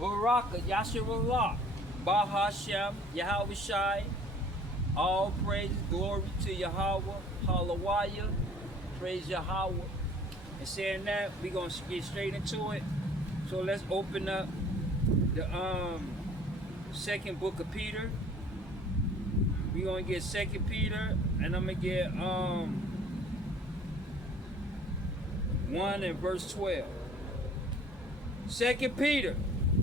Baraka, Yasharallah, Bahashem, Yahweh Shai, all praise, glory to Yahweh, Halawaya, praise Yahweh. And saying that, we're going to get straight into it. So let's open up the second book of Peter. We're going to get 2 Peter, and I'm going to get 1 and verse 12. 2 Peter,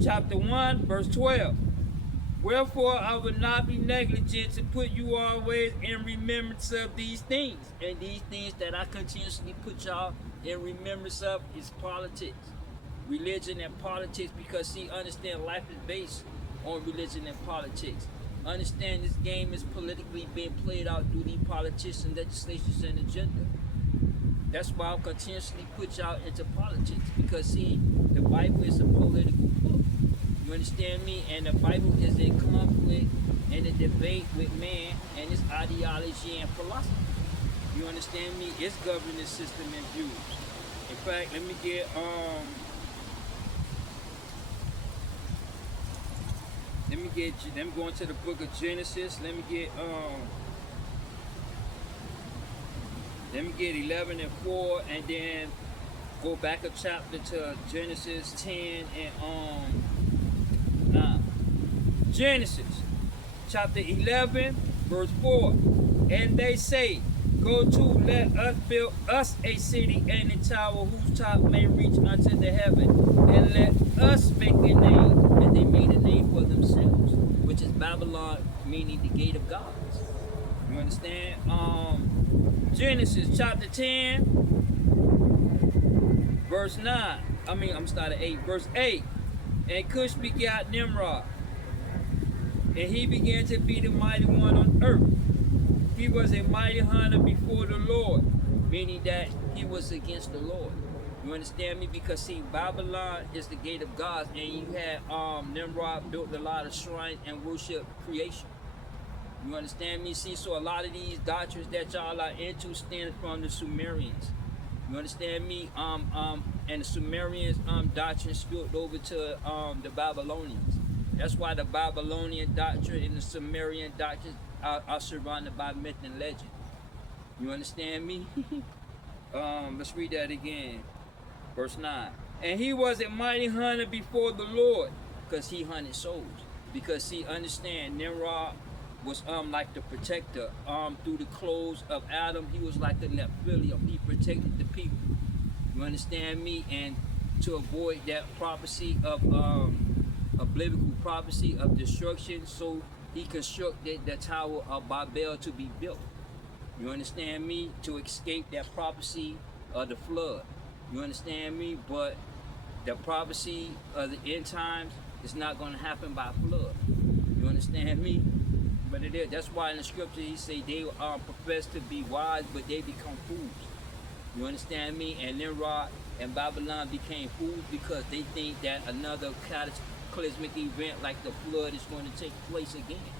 chapter 1, verse 12. Wherefore I will not be negligent to put you always in remembrance of these things. And these things that I continuously put y'all in remembrance of is politics. Religion and politics, because see, understand life is based on religion and politics. Understand this game is politically being played out through these politicians, legislations, and agenda. That's why I'll continuously put y'all into politics, because see, the Bible is a political book. You understand me? And the Bible is in conflict and a debate with man and its ideology and philosophy. You understand me? It's governance system and views. In fact, let me get I'm going to the book of Genesis. Let me get 11 and 4, and then go back a chapter to Genesis 10 and Genesis chapter 11 verse 4. And they say, go to, let us build us a city and a tower whose top may reach unto the heaven, and let us make a name. And they made a name for themselves, which is Babylon, meaning the gate of gods. You understand? Genesis chapter 10 verse 9. I'm starting 8. Verse 8. And Cush begat Nimrod, and he began to be the mighty one on earth. He was a mighty hunter before the Lord, meaning that he was against the Lord. You understand me? Because see, Babylon is the gate of gods, and you had Nimrod built a lot of shrines and worship creation. You understand me? See, so a lot of these doctrines that y'all are into stem from the Sumerians. You understand me? And the Sumerians doctrine spilled over to the Babylonians. That's why the Babylonian doctrine and the Sumerian doctrine are surrounded by myth and legend. You understand me? Let's read that again. Verse 9. And he was a mighty hunter before the Lord, because he hunted souls. Because see, understand, Nimrod was like the protector. Through the clothes of Adam, he was like the Nephilim. He protected the people. You understand me? And to avoid that prophecy of a biblical prophecy of destruction, so he constructed the Tower of Babel to be built. You understand me? To escape that prophecy of the flood. You understand me? But the prophecy of the end times is not going to happen by flood. You understand me? But it is. That's why in the scripture he say they profess to be wise, but they become fools. You understand me? And Nimrod and Babylon became fools because they think that another cataclysmic event like the flood is going to take place again.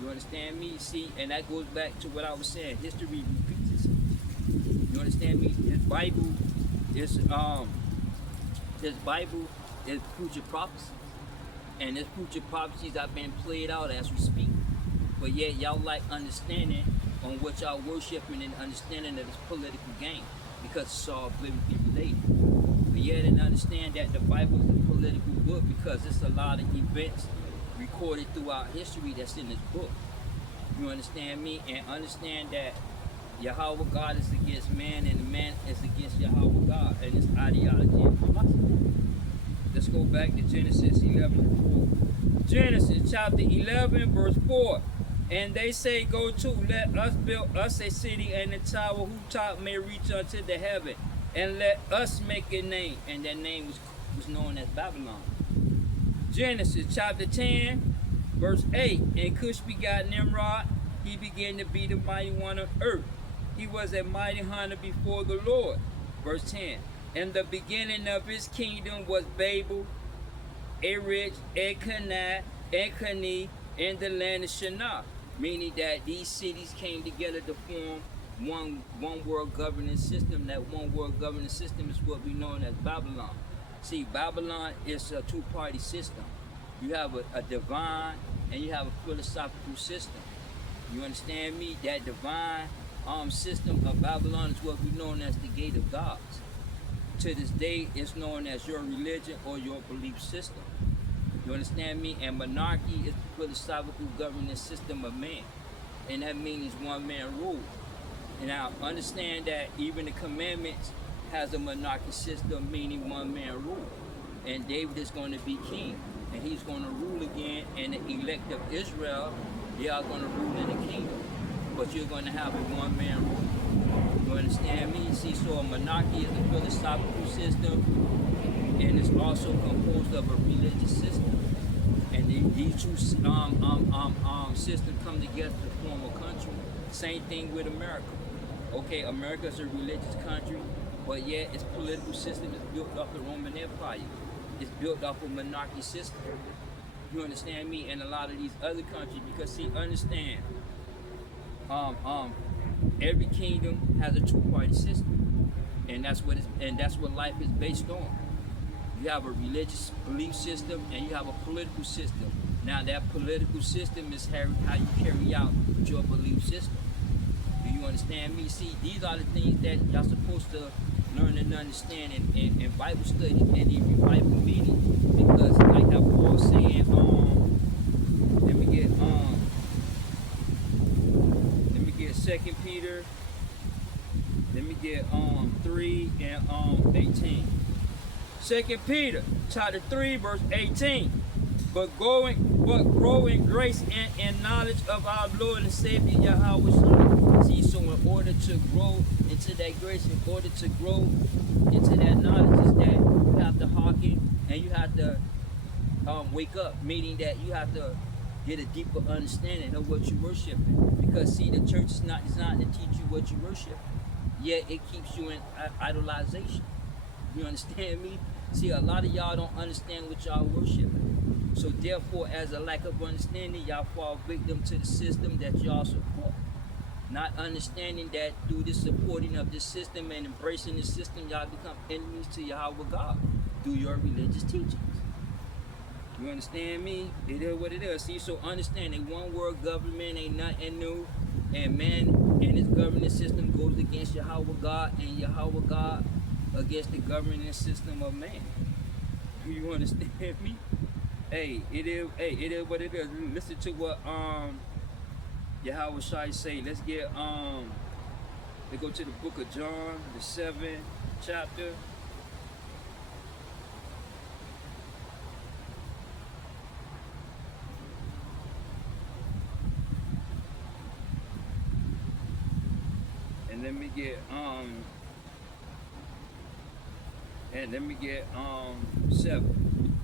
You understand me? See, and that goes back to what I was saying. History repeats itself. You understand me? This Bible is future prophecy, and this future prophecies are being played out as we speak. But yet y'all like understanding on what y'all worshiping and understanding of this political game, because it's all biblically related. But yet and understand that the Bible is a political book, because it's a lot of events recorded throughout history that's in this book. You understand me? And understand that Yahweh God is against man, and man is against Yahweh God and his ideology and philosophy. Let's go back to Genesis 11:4. Genesis chapter 11 verse 4. And they say, go to, let us build us a city and a tower whose top may reach unto the heaven, and let us make a name. And that name was known as Babylon. Genesis chapter 10 verse 8. And Cush begot Nimrod. He began to be the mighty one on earth. He was a mighty hunter before the Lord. Verse 10. And the beginning of his kingdom was Babel, Erech, Elkanah, and Cani, in the land of Shinar. Meaning that these cities came together to form one world governance system. That one world governance system is what we know as Babylon. See, Babylon is a two-party system. You have a divine and you have a philosophical system. You understand me? That divine system of Babylon is what we know as the gate of gods. To this day, it's known as your religion or your belief system. You understand me? And monarchy is the philosophical governance system of man. And that means one man rule. And now understand that even the commandments has a monarchy system, meaning one man rule. And David is going to be king. And he's going to rule again. And the elect of Israel, they are going to rule in the kingdom. But you're going to have a one man rule. You understand me? See, so a monarchy is a philosophical system. And it's also composed of a religious system. And these two systems come together to form a country. Same thing with America. Okay, America is a religious country, but yet its political system is built off the Roman Empire. It's built off a monarchy system. You understand me? And a lot of these other countries, because see, understand, every kingdom has a two-party system, and that's what life is based on. You have a religious belief system and you have a political system. Now that political system is how you carry out your belief system. Do you understand me? See, these are the things that y'all supposed to learn and understand in Bible study and in Bible meeting. Because like how Paul's saying, let me get 2 Peter, let me get 3 and 18. 2 Peter chapter 3 verse 18. But grow in grace and in knowledge of our Lord and Savior Yahweh. See, so in order to grow into that grace, in order to grow into that knowledge, is that you have to hearken and you have to wake up, meaning that you have to get a deeper understanding of what you're worshiping. Because see, the church is not designed to teach you what you worship, yet it keeps you in idolization. You understand me? See, a lot of y'all don't understand what y'all worshiping. So therefore, as a lack of understanding, y'all fall victim to the system that y'all support. Not understanding that through the supporting of this system and embracing this system, y'all become enemies to Yahweh God through your religious teachings. You understand me? It is what it is. See, so understand that one world government ain't nothing new. And man and his governance system goes against Yahweh God, and Yahweh God against the governance system of man. Do you understand me? It is what it is. Listen to what Yahweh Shai say. Let's go to the book of John, the 7th chapter. And let me get 7.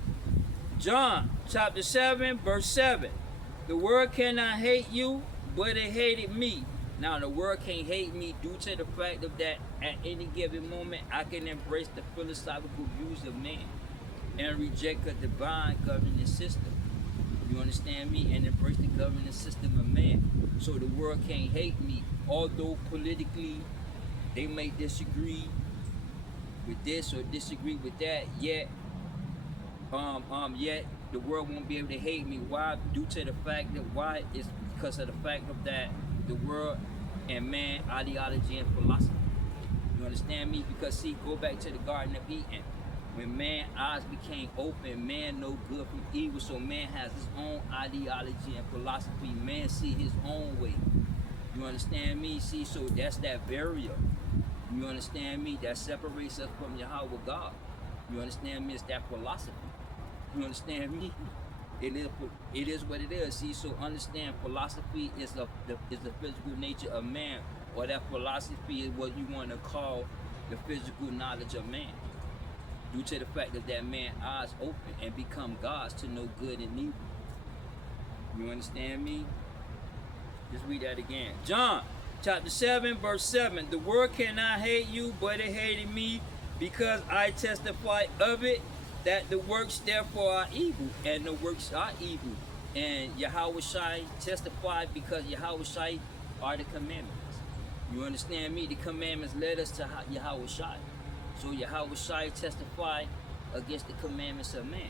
John chapter 7 verse 7. The world cannot hate you, but it hated me. Now the world can't hate me due to the fact of that at any given moment I can embrace the philosophical views of man and reject a divine governance system. You understand me? And embrace the governance system of man. So the world can't hate me. Although politically they may disagree with this or disagree with that, yet the world won't be able to hate me. Why? Due to the fact that why is because of the fact of that the world and man ideology and philosophy. You understand me? Because see, go back to the Garden of Eden. When man's eyes became open, man know good from evil. So man has his own ideology and philosophy. Man see his own way. You understand me? See, so that's that barrier. You understand me? That separates us from Yahweh God. You understand me? It's that philosophy. You understand me? It is what it is. See, so understand philosophy is the physical nature of man, or that philosophy is what you want to call the physical knowledge of man. Due to the fact that man's eyes open and become gods to know good and evil. You understand me? Just read that again. John chapter 7 verse 7. The world cannot hate you, but it hated me because I testify of it that the works therefore are evil, and the works are evil. And Yahweh Shai testified because Yahweh Shai are the commandments. You understand me? The commandments led us to Yahweh Shai. So Yahweh Shai testified against the commandments of man.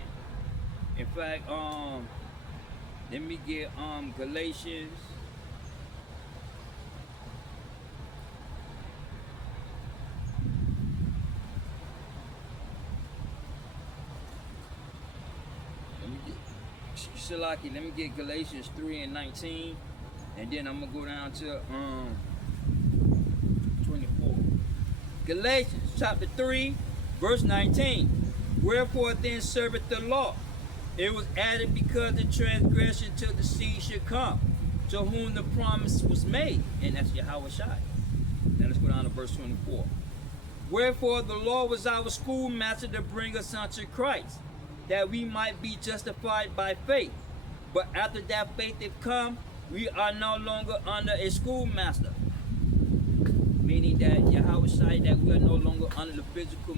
In fact, let me get Galatians. Let me get Shalaki, let me get Galatians 3:19, and then I'm gonna go down to 24. Galatians chapter 3, verse 19. Wherefore then serveth the law? It was added because the transgression till the seed should come, to whom the promise was made. And that's Yahweh Shai. Now let's go down to verse 24. Wherefore the law was our schoolmaster to bring us unto Christ, that we might be justified by faith. But after that faith is come, we are no longer under a schoolmaster. Meaning that Yahweh Shai, that we are no longer under the physical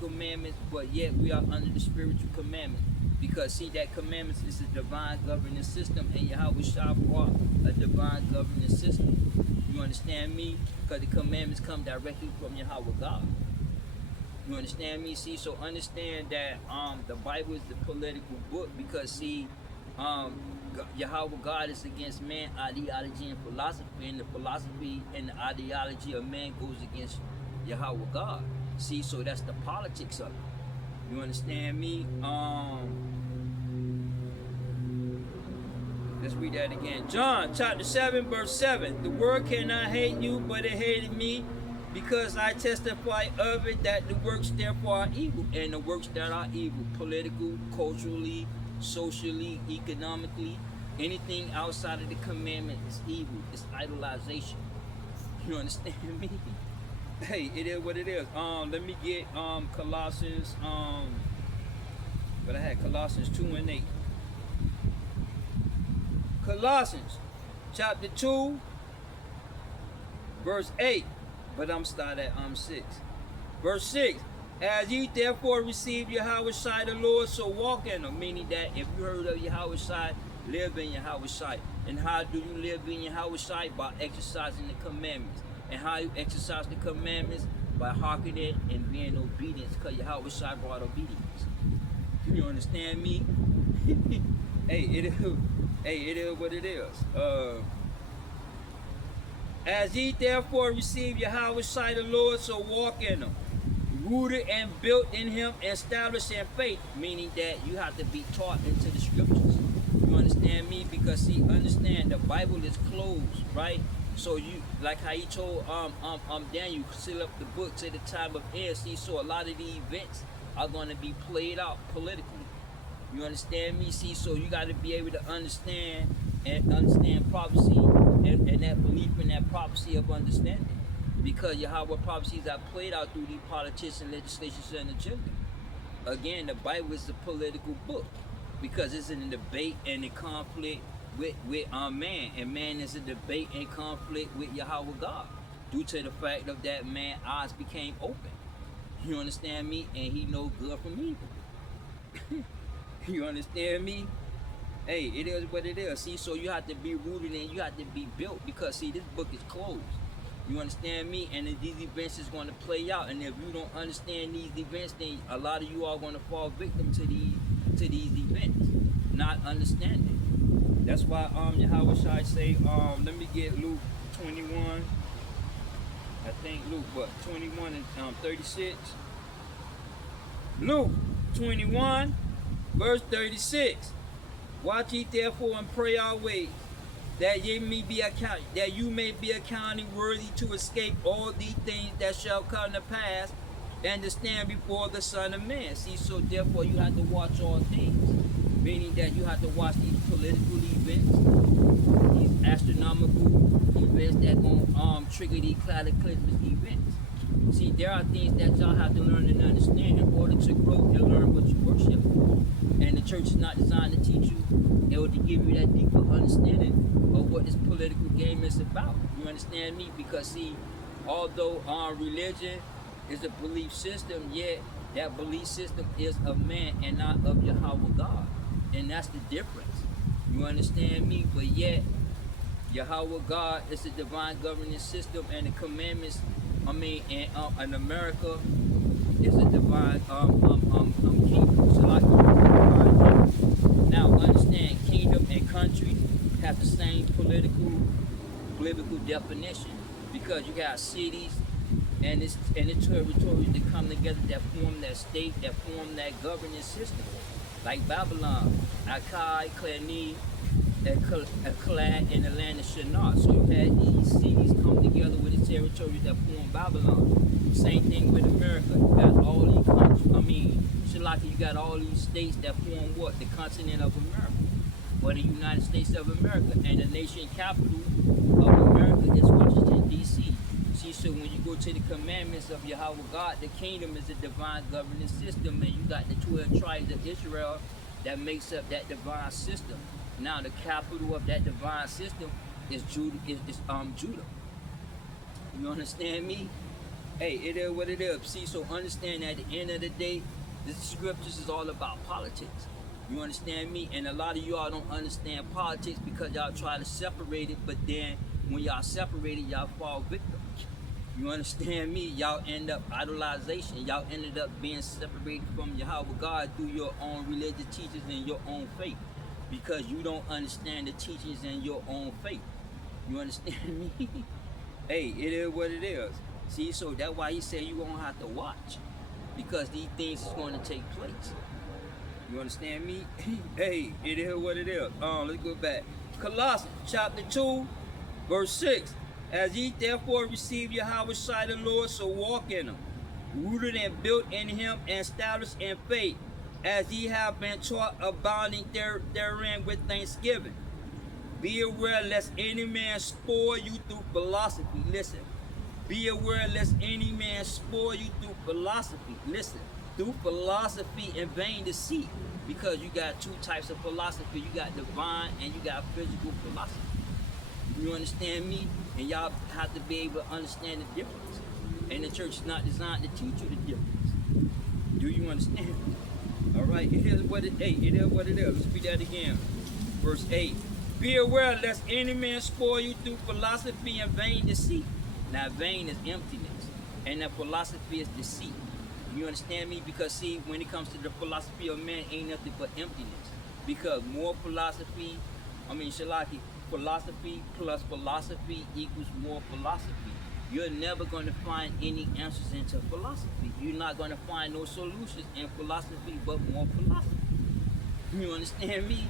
commandments, but yet we are under the spiritual commandments. Because see, that commandments is a divine governing system, and Yahweh Shai brought a divine governing system. You understand me? Because the commandments come directly from Yahweh God. You understand me? See, so understand that the Bible is the political book, because see, Yahweh God is against man ideology and philosophy, and the philosophy and the ideology of man goes against Yahweh God. See, so that's the politics of it. You understand me? Let's read that again. John chapter 7, verse 7. The world cannot hate you, but it hated me, because I testify of it that the works therefore are evil. And the works that are evil, political, culturally, socially, economically, anything outside of the commandment is evil. It's idolization. You understand me? Hey, it is what it is. Let me get Colossians, but I had Colossians 2:8. Colossians chapter 2, verse 8. But I'm starting at 6. Verse 6. As ye therefore receive Yahweh Shai the Lord, so walk in him. Meaning that if you heard of Yahweh Shai, live in Yahweh Shai. And how do you live in Yahweh Shai? By exercising the commandments. And how you exercise the commandments? By hearkening and being obedient. Because Yahweh Shai brought obedience. You understand me? Hey, it is what it is. As ye therefore receive Yahweh Shai the Lord, so walk in him. Rooted and built in him, established in faith, meaning that you have to be taught into the scriptures. You understand me? Because see, understand the Bible is closed, right? So you, like how he told Daniel, seal up the book to the time of end. See, so a lot of the events are going to be played out politically. You understand me? See, so you got to be able to understand prophecy and that belief in that prophecy of understanding. Because Yahweh prophecies are played out through these politicians, legislations, and agenda. Again, the Bible is a political book, because it's in a debate and a conflict with man, and man is a debate and conflict with Yahweh God, due to the fact of that man's eyes became open. You understand me? And he know good from evil. You understand me? Hey, it is what it is. See, so you have to be rooted and you have to be built, because see, this book is closed. You understand me? And these events is going to play out. And if you don't understand these events, then a lot of you are going to fall victim to these events, not understanding. That's why Yahweh Shai say, let me get Luke 21. I think Luke, but 21 and 36. Luke 21, verse 36. Watch ye therefore and pray always, that you may be accounted worthy to escape all these things that shall come to pass, and to stand before the Son of Man. See, so therefore you have to watch all things, meaning that you have to watch these political events, these astronomical events that gonna trigger these cataclysmic events. See, there are things that y'all have to learn and understand in order to grow and learn what you worship. And the church is not designed to teach you, or to give you that deeper understanding of what this political game is about. You understand me? Because see, although religion is a belief system, yet that belief system is of man and not of Yahweh God. And that's the difference. You understand me? But yet, Yahweh God is a divine governing system, and the commandments, in America, is a divine kingdom. So like divine kingdom. Now understand, kingdom and country have the same political definition, because you got cities and the territories that come together that form that state, that form that governance system. Like Babylon, Akkad, Klani, Akkad, and the land of Shinar. So you had these cities come together with the territories that form Babylon. Same thing with America. You got all these countries, Shalaka, you got all these states that form what? The continent of America. Or the United States of America. And the nation capital of America is Washington, D.C. See, so when you go to the commandments of Yahweh God, the kingdom is a divine governance system, and you got the 12 tribes of Israel that makes up that divine system. Now the capital of that divine system is Judah. Judah. You understand me? Hey, it is what it is. See, so understand that at the end of the day, the scriptures is all about politics. You understand me? And a lot of y'all don't understand politics because y'all try to separate it, but then when y'all separate it, y'all fall victim. You understand me? Y'all end up idolization. Y'all ended up being separated from Yahweh God through your own religious teachings and your own faith, because you don't understand the teachings in your own faith. You understand me? Hey, it is what it is. See, so that's why he said you gonna have to watch, because these things is going to take place. You understand me? Hey, it is what it is. Let's go back. Colossians chapter 2, verse 6. As ye therefore receive Yahweh's sight of the Lord, so walk in him, rooted and built in him, and established in faith, as ye have been taught, abounding therein with thanksgiving. Be aware lest any man spoil you through philosophy. Listen. Be aware lest any man spoil you through philosophy. Listen. Through philosophy and vain deceit. Because you got two types of philosophy. You got divine and you got physical philosophy. You understand me? And y'all have to be able to understand the difference. And the church is not designed to teach you the difference. Do you understand? All right, it is what it is. It is what it is. Let's read that again. Verse 8. Be aware lest any man spoil you through philosophy and vain deceit. Now, vain is emptiness, and that philosophy is deceit. You understand me? Because see, when it comes to the philosophy of man, ain't nothing but emptiness. Because more philosophy, Shalaki, philosophy plus philosophy equals more philosophy. You're never going to find any answers into philosophy. You're not going to find no solutions in philosophy, but more philosophy. You understand me?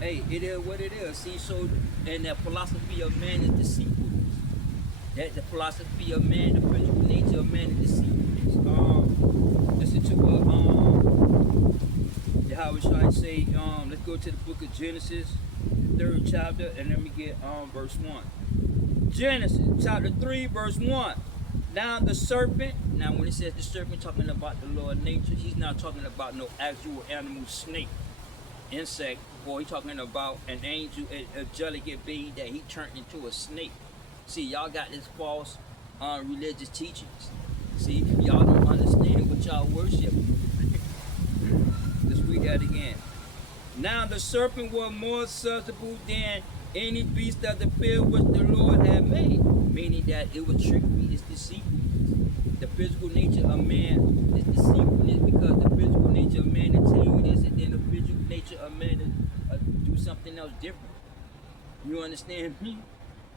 Hey, it is what it is. See, so, and that philosophy of man is deceitfulness. That the philosophy of man, the physical nature of man is deceitfulness. Listen to what how we try to say. Let's go to the book of Genesis, the 3rd chapter, and let me get verse 1. Genesis chapter 3, verse 1. Now the serpent. Now when it says the serpent, talking about the Lord nature, he's not talking about no actual animal, snake, insect, or he's talking about an angel, a delicate being that he turned into a snake. See, y'all got this false religious teachings. See, y'all don't understand what y'all worship. Let's read that again. Now the serpent was more susceptible than any beast of the field which the Lord had made. Meaning that it was trickery, it's deceitfulness. The physical nature of man is deceitfulness, because the physical nature of man is tell you this, and then the physical nature of man is do something else different. You understand me?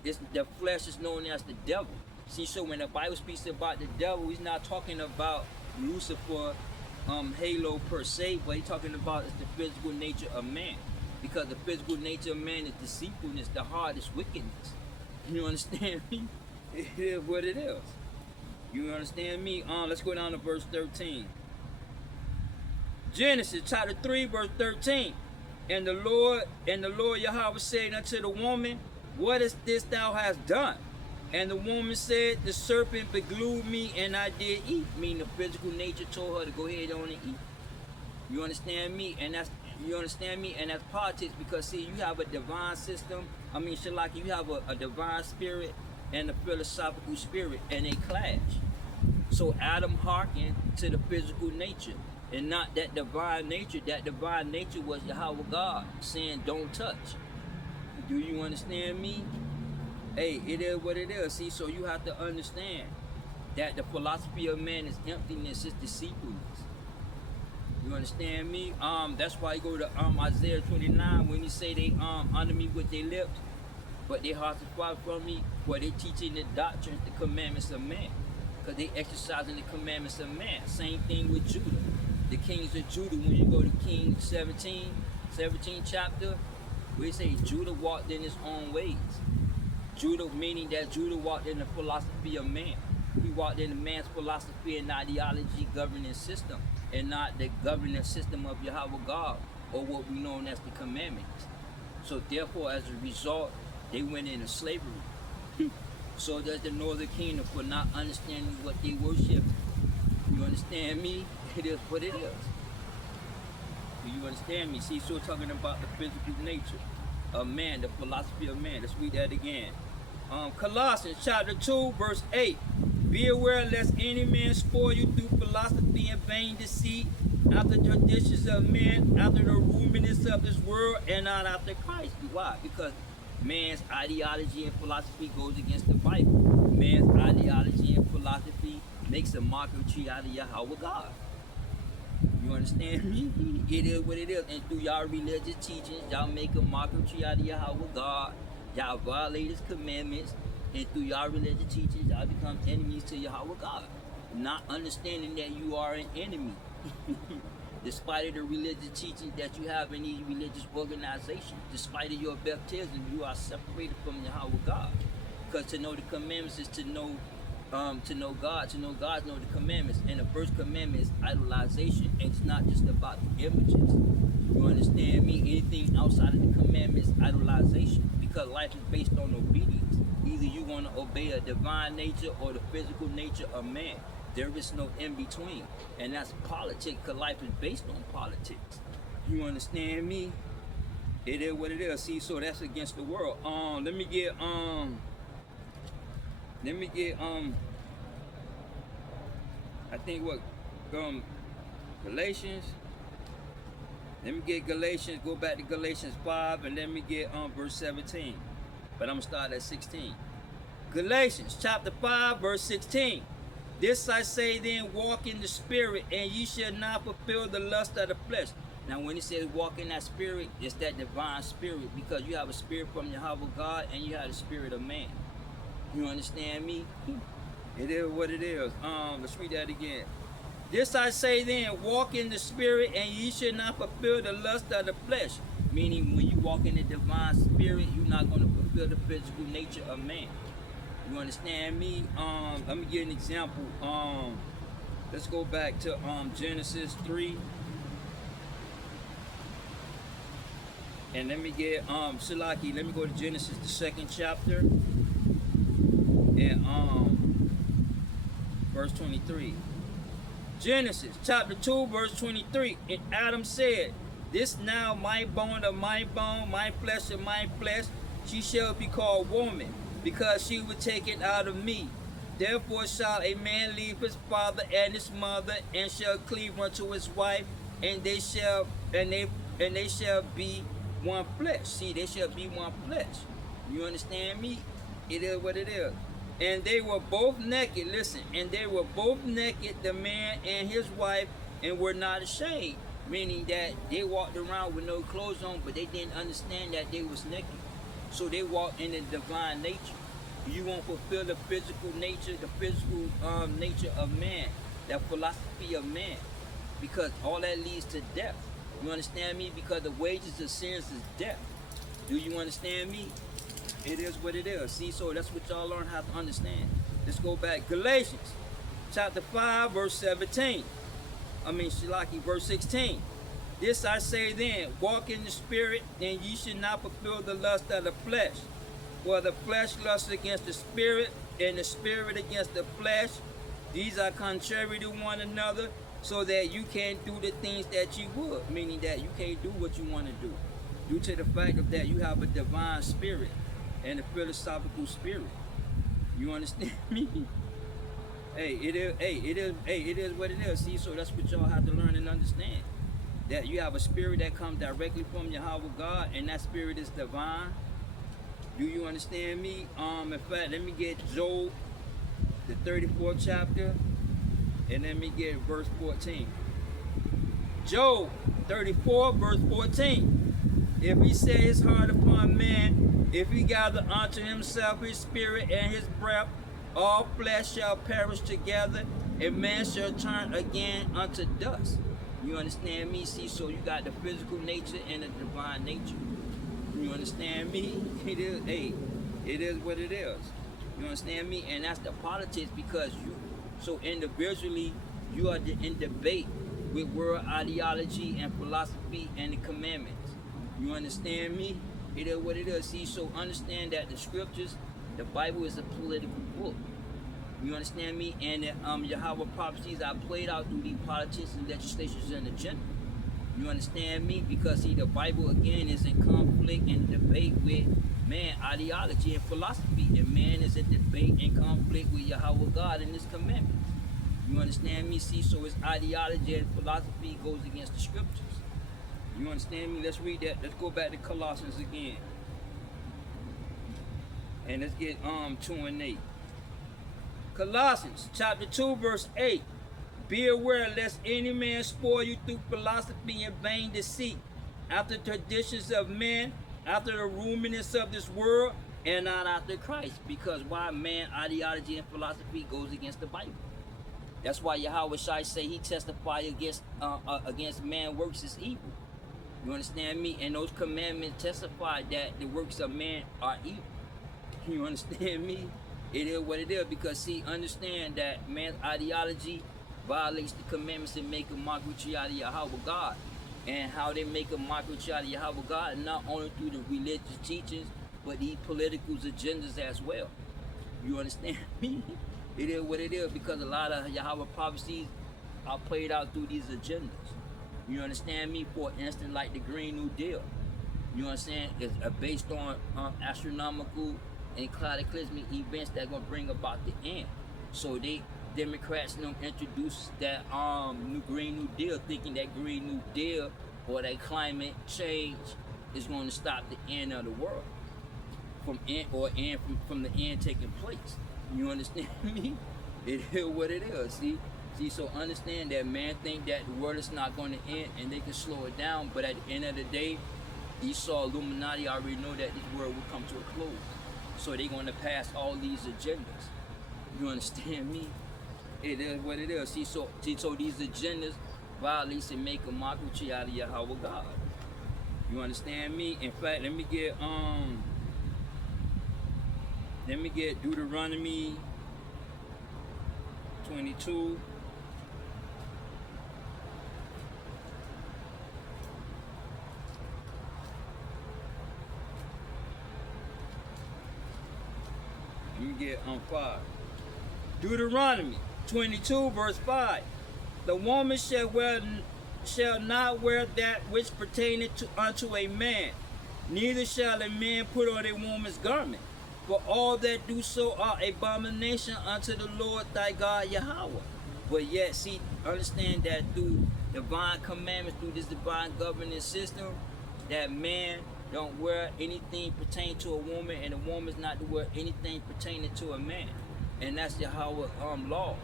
The flesh is known as the devil. See, so when the Bible speaks about the devil, he's not talking about Lucifer, halo per se, but he's talking about the physical nature of man. Because the physical nature of man is deceitfulness, the heart is wickedness. You understand me? It is what it is. You understand me? Let's go down to verse 13. Genesis chapter 3, verse 13. And the Lord Yahweh said unto the woman, what is this thou hast done? And the woman said, the serpent beguiled me, and I did eat. Meaning the physical nature told her to go ahead on and eat. You understand me? And that's politics, because see, you have a divine system. Shalaki, you have a divine spirit and a philosophical spirit, and they clash. So Adam hearkened to the physical nature and not that divine nature. That divine nature was Yahweh God saying, don't touch. Do you understand me? Hey, it is what it is. See, so you have to understand That the philosophy of man is emptiness, is deceitfulness. You understand me? That's why you go to Isaiah 29 when he say they honor me with their lips, but their hearts are far from me. For they teaching the doctrines, the commandments of man, because they exercising the commandments of man. Same thing with Judah, the kings of Judah. When you go to King 17 chapter, where it say Judah walked in his own ways. Judah, meaning that Judah walked in the philosophy of man. He walked in the man's philosophy and ideology, governing system, and not the governing system of Yahweh God, or what we know as the commandments. So therefore, as a result, they went into slavery. So does the northern kingdom for not understanding what they worship. You understand me? It is what it is. Do you understand me? See, so we're talking about the physical nature of man, the philosophy of man. Let's read that again. Colossians chapter 2, verse 8. Be aware lest any man spoil you through philosophy and vain deceit, after the traditions of men, after the rudiments of this world, and not after Christ. Why? Because man's ideology and philosophy goes against the Bible. Man's ideology and philosophy makes a mockery out of Yahweh God. You understand me? It is what it is. And through y'all religious teachings, y'all make a mockery out of Yahweh God. Y'all violate his commandments. And through y'all religious teachings, y'all become enemies to Yahweh God. Not understanding that you are an enemy. Despite of the religious teachings that you have in these religious organizations, despite of your baptism, you are separated from Yahweh God. Because to know the commandments is to know God. To know God, know the commandments. And the first commandment is idolization. And it's not just about the images. You understand me? Anything outside of the commandments, idolization. Because life is based on obedience. Either you're going to obey a divine nature or the physical nature of man. There is no in between. And that's politics, because life is based on politics. You understand me? It is what it is. See, so that's against the world. Let me get I think what Galatians. Let me get Galatians, go back to Galatians 5, and let me get verse 17. But I'm going to start at 16. Galatians chapter 5, verse 16. This I say then, walk in the spirit, and ye shall not fulfill the lust of the flesh. Now when he says walk in that spirit, it's that divine spirit, because you have a spirit from Yahweh God, and you have the spirit of man. You understand me? It is what it is. Let's read that again. This I say then, walk in the spirit, and ye should not fulfill the lust of the flesh. Meaning, when you walk in the divine spirit, you're not going to fulfill the physical nature of man. You understand me? Let me give an example. Let's go back to Genesis 3. And let me get Shilaki, let me go to Genesis, the 2nd chapter. And verse 23. Genesis chapter 2, verse 23. And Adam said, this now my bone of my bone, my flesh of my flesh, she shall be called woman, because she was taken out of me. Therefore shall a man leave his father and his mother, and shall cleave unto his wife, and they shall be one flesh. See, they shall be one flesh. You understand me? It is what it is. And they were both naked, listen, and they were both naked, the man and his wife, and were not ashamed. Meaning that they walked around with no clothes on, but they didn't understand that they was naked. So they walked in the divine nature. You won't fulfill the physical nature, the physical nature of man, that philosophy of man, because all that leads to death. You understand me? Because the wages of sins is death. Do you understand me? It is what it is. See, so that's what y'all learn how to understand. Let's go back. Galatians chapter 5, verse 17. Shilaki, verse 16. This I say then, walk in the spirit, and ye should not fulfill the lust of the flesh. For the flesh lusts against the spirit, and the spirit against the flesh. These are contrary to one another, so that you can't do the things that you would. Meaning that you can't do what you want to do, due to the fact of that you have a divine spirit and a philosophical spirit. You understand me? It is what it is. See, so that's what y'all have to learn and understand. That you have a spirit that comes directly from Yahweh God, and that spirit is divine. Do you understand me? In fact, let me get Job the 34th chapter, and let me get verse 14. Job 34, verse 14. If he set his heart upon man, if he gather unto himself his spirit and his breath, all flesh shall perish together, and man shall turn again unto dust. You understand me? See, so you got the physical nature and the divine nature. You understand me? It is, hey, it is what it is. You understand me? And that's the politics, because you, so individually, you are in debate with world ideology and philosophy and the commandments. You understand me? It is what it is. See, so understand that the scriptures, the Bible is a political book. You understand me? And the Yahweh prophecies are played out through these politics and legislations and agenda. You understand me? Because see, the Bible again is in conflict and debate with man ideology and philosophy, and man is in debate and conflict with Yahweh God and His commandments. You understand me? See, so his ideology and philosophy goes against the scriptures. You understand me? Let's read that. Let's go back to Colossians again, and let's get 2 and 8. Colossians chapter 2, verse 8. Be aware lest any man spoil you through philosophy and vain deceit, after traditions of men, after the rudiments of this world, and not after Christ. Because why? Man ideology and philosophy goes against the Bible. That's why Yahweh Shai say he testify against man works is evil. You understand me? And those commandments testify that the works of man are evil. You understand me? It is what it is, because see, understand that man's ideology violates the commandments and make a mockery out of Yahweh God. And how they make a mockery out of Yahweh God, not only through the religious teachings, but these political agendas as well. You understand me? It is what it is, because a lot of Yahweh prophecies are played out through these agendas. You understand me? For instance, like the Green New Deal. You understand? It's based on astronomical and cataclysmic events that are going to bring about the end. So they, Democrats, introduced that new Green New Deal, thinking that Green New Deal or that climate change is going to stop the end of the world from the end taking place. You understand me? It is what it is. See, so understand that man think that the world is not going to end and they can slow it down, but at the end of the day, Esau Illuminati already know that this world will come to a close. So they're going to pass all these agendas. You understand me? It is what it is. See, so these agendas violate and make a mockery out of Yahweh God. You understand me? In fact, let me get Deuteronomy 22. Let me get 5. Deuteronomy 22, verse 5. The woman shall not wear that which pertaineth unto a man, neither shall a man put on a woman's garment. For all that do so are abomination unto the Lord thy God Yahweh. But yet, see, understand that through divine commandments, through this divine governing system, that man don't wear anything pertaining to a woman, and a woman is not to wear anything pertaining to a man. And that's Yahweh laws.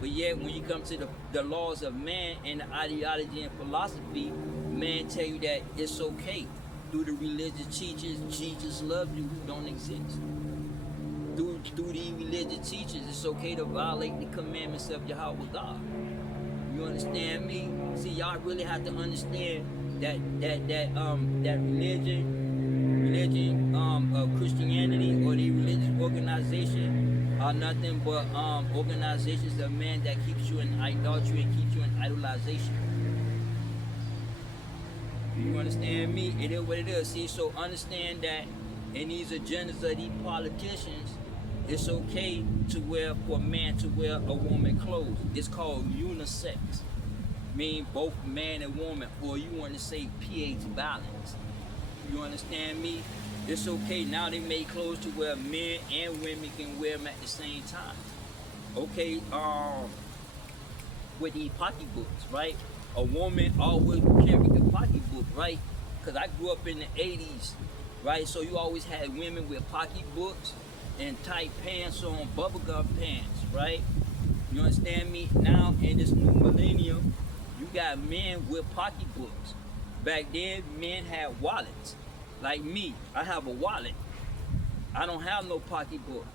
But yet, when you come to the laws of man and the ideology and philosophy, man tell you that it's okay. Through the religious teachings, Jesus loves you who don't exist. Through the religious teachings, it's okay to violate the commandments of Yahweh God. You understand me? See, y'all really have to understand that religion of Christianity or the religious organization are nothing but organizations of man that keeps you in idolatry and keeps you in idolization. You understand me? It is what it is. See, so understand that in these agendas of these politicians, it's okay to wear, for a man to wear a woman clothes. It's called unisex, meaning both man and woman, or you want to say pH balance. You understand me? It's okay. Now they make clothes to where men and women can wear them at the same time. Okay, with the pocketbooks, right? A woman always carried the pocketbook, right? Because I grew up in the 80s, right? So you always had women with pocketbooks, and tight pants on, bubblegum pants, right? You understand me? Now in this new millennium, you got men with pocketbooks. Back then, men had wallets. Like me, I have a wallet. I don't have no pocketbook.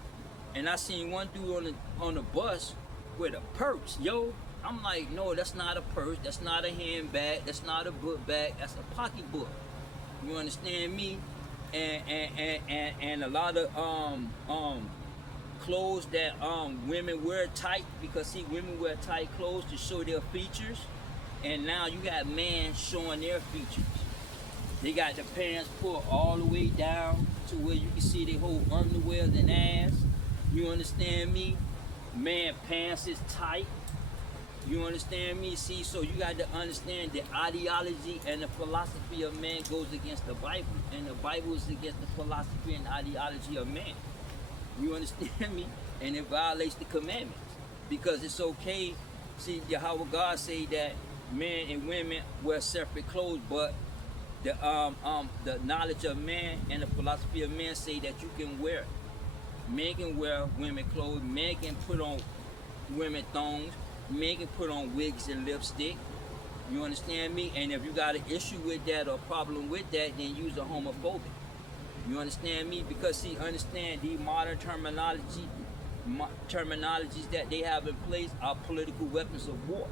And I seen one dude on the bus with a purse, yo. I'm like, no, that's not a purse, that's not a handbag, that's not a book bag, that's a pocketbook. You understand me? And a lot of clothes that women wear tight, because see, women wear tight clothes to show their features, and now you got men showing their features. They got the pants pulled all the way down to where you can see their whole underwear and ass. You understand me? Man, pants is tight. You understand me? See, so you got to understand the ideology and the philosophy of man goes against the Bible, and the Bible is against the philosophy and ideology of man. You understand me? And it violates the commandments, because it's okay. See, Yahweh God say that men and women wear separate clothes, but the knowledge of man and the philosophy of man say that you can wear. Men can wear women clothes. Men can put on women thongs. Men can put on wigs and lipstick. You understand me? And if you got an issue with that or problem with that, then use a homophobic. You understand me? Because see, understand the modern terminologies that they have in place are political weapons of war.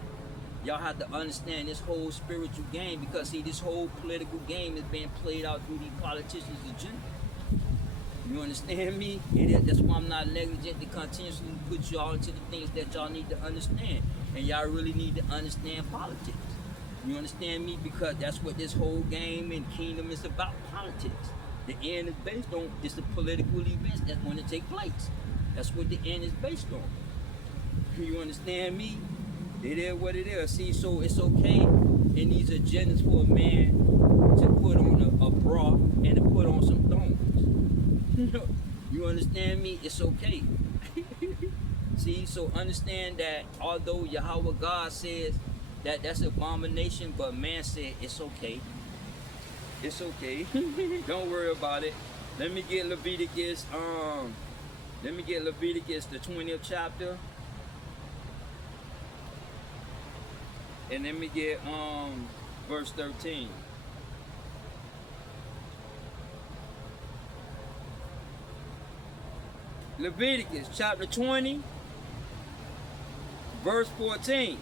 Y'all have to understand this whole spiritual game, because see, this whole political game is being played out through these politicians' agenda. You understand me? That's why I'm not negligent to continuously put y'all into the things that y'all need to understand. And y'all really need to understand politics. You understand me? Because that's what this whole game and kingdom is about, politics. The end is based on just the political events that's going to take place. That's what the end is based on. You understand me? It is what it is. See, so it's okay in these agendas for a man to put on a bra and to put on some thongs. You understand me? It's okay. See, so understand that although Yahweh God says that that's an abomination, but man said it's okay. It's okay. Don't worry about it. Let me get Leviticus, the 20th chapter. And let me get verse 13. Leviticus chapter 20, verse 14.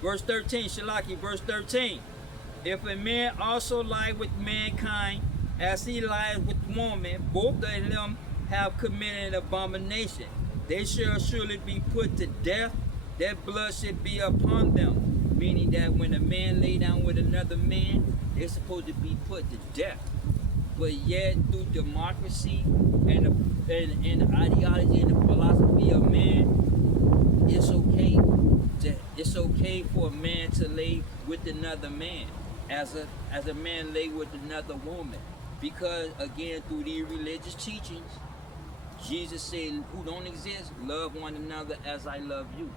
Verse 13, Shalaki, verse 13. If a man also lie with mankind as he lies with woman, both of them have committed an abomination. They shall surely be put to death. Their blood should be upon them. Meaning that when a man lay down with another man, they're supposed to be put to death. But yet, through democracy and the ideology and the philosophy of man, it's okay for a man to lay with another man, as a man lay with another woman, because again, through these religious teachings, Jesus said, "Who don't exist, love one another as I love you."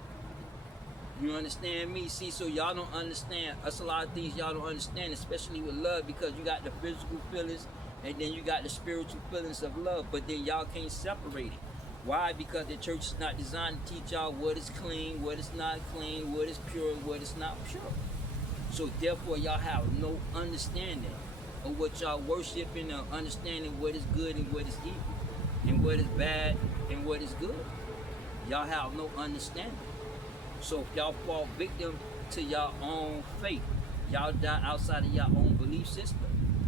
You understand me? See, so y'all don't understand. That's a lot of things y'all don't understand, especially with love, because you got the physical feelings and then you got the spiritual feelings of love, but then y'all can't separate it. Why? Because the church is not designed to teach y'all what is clean, what is not clean, what is pure, what is not pure. So therefore, y'all have no understanding of what y'all worshiping, or understanding what is good and what is evil, and what is bad and what is good. Y'all have no understanding. So if y'all fall victim to your own faith, y'all die outside of your own belief system.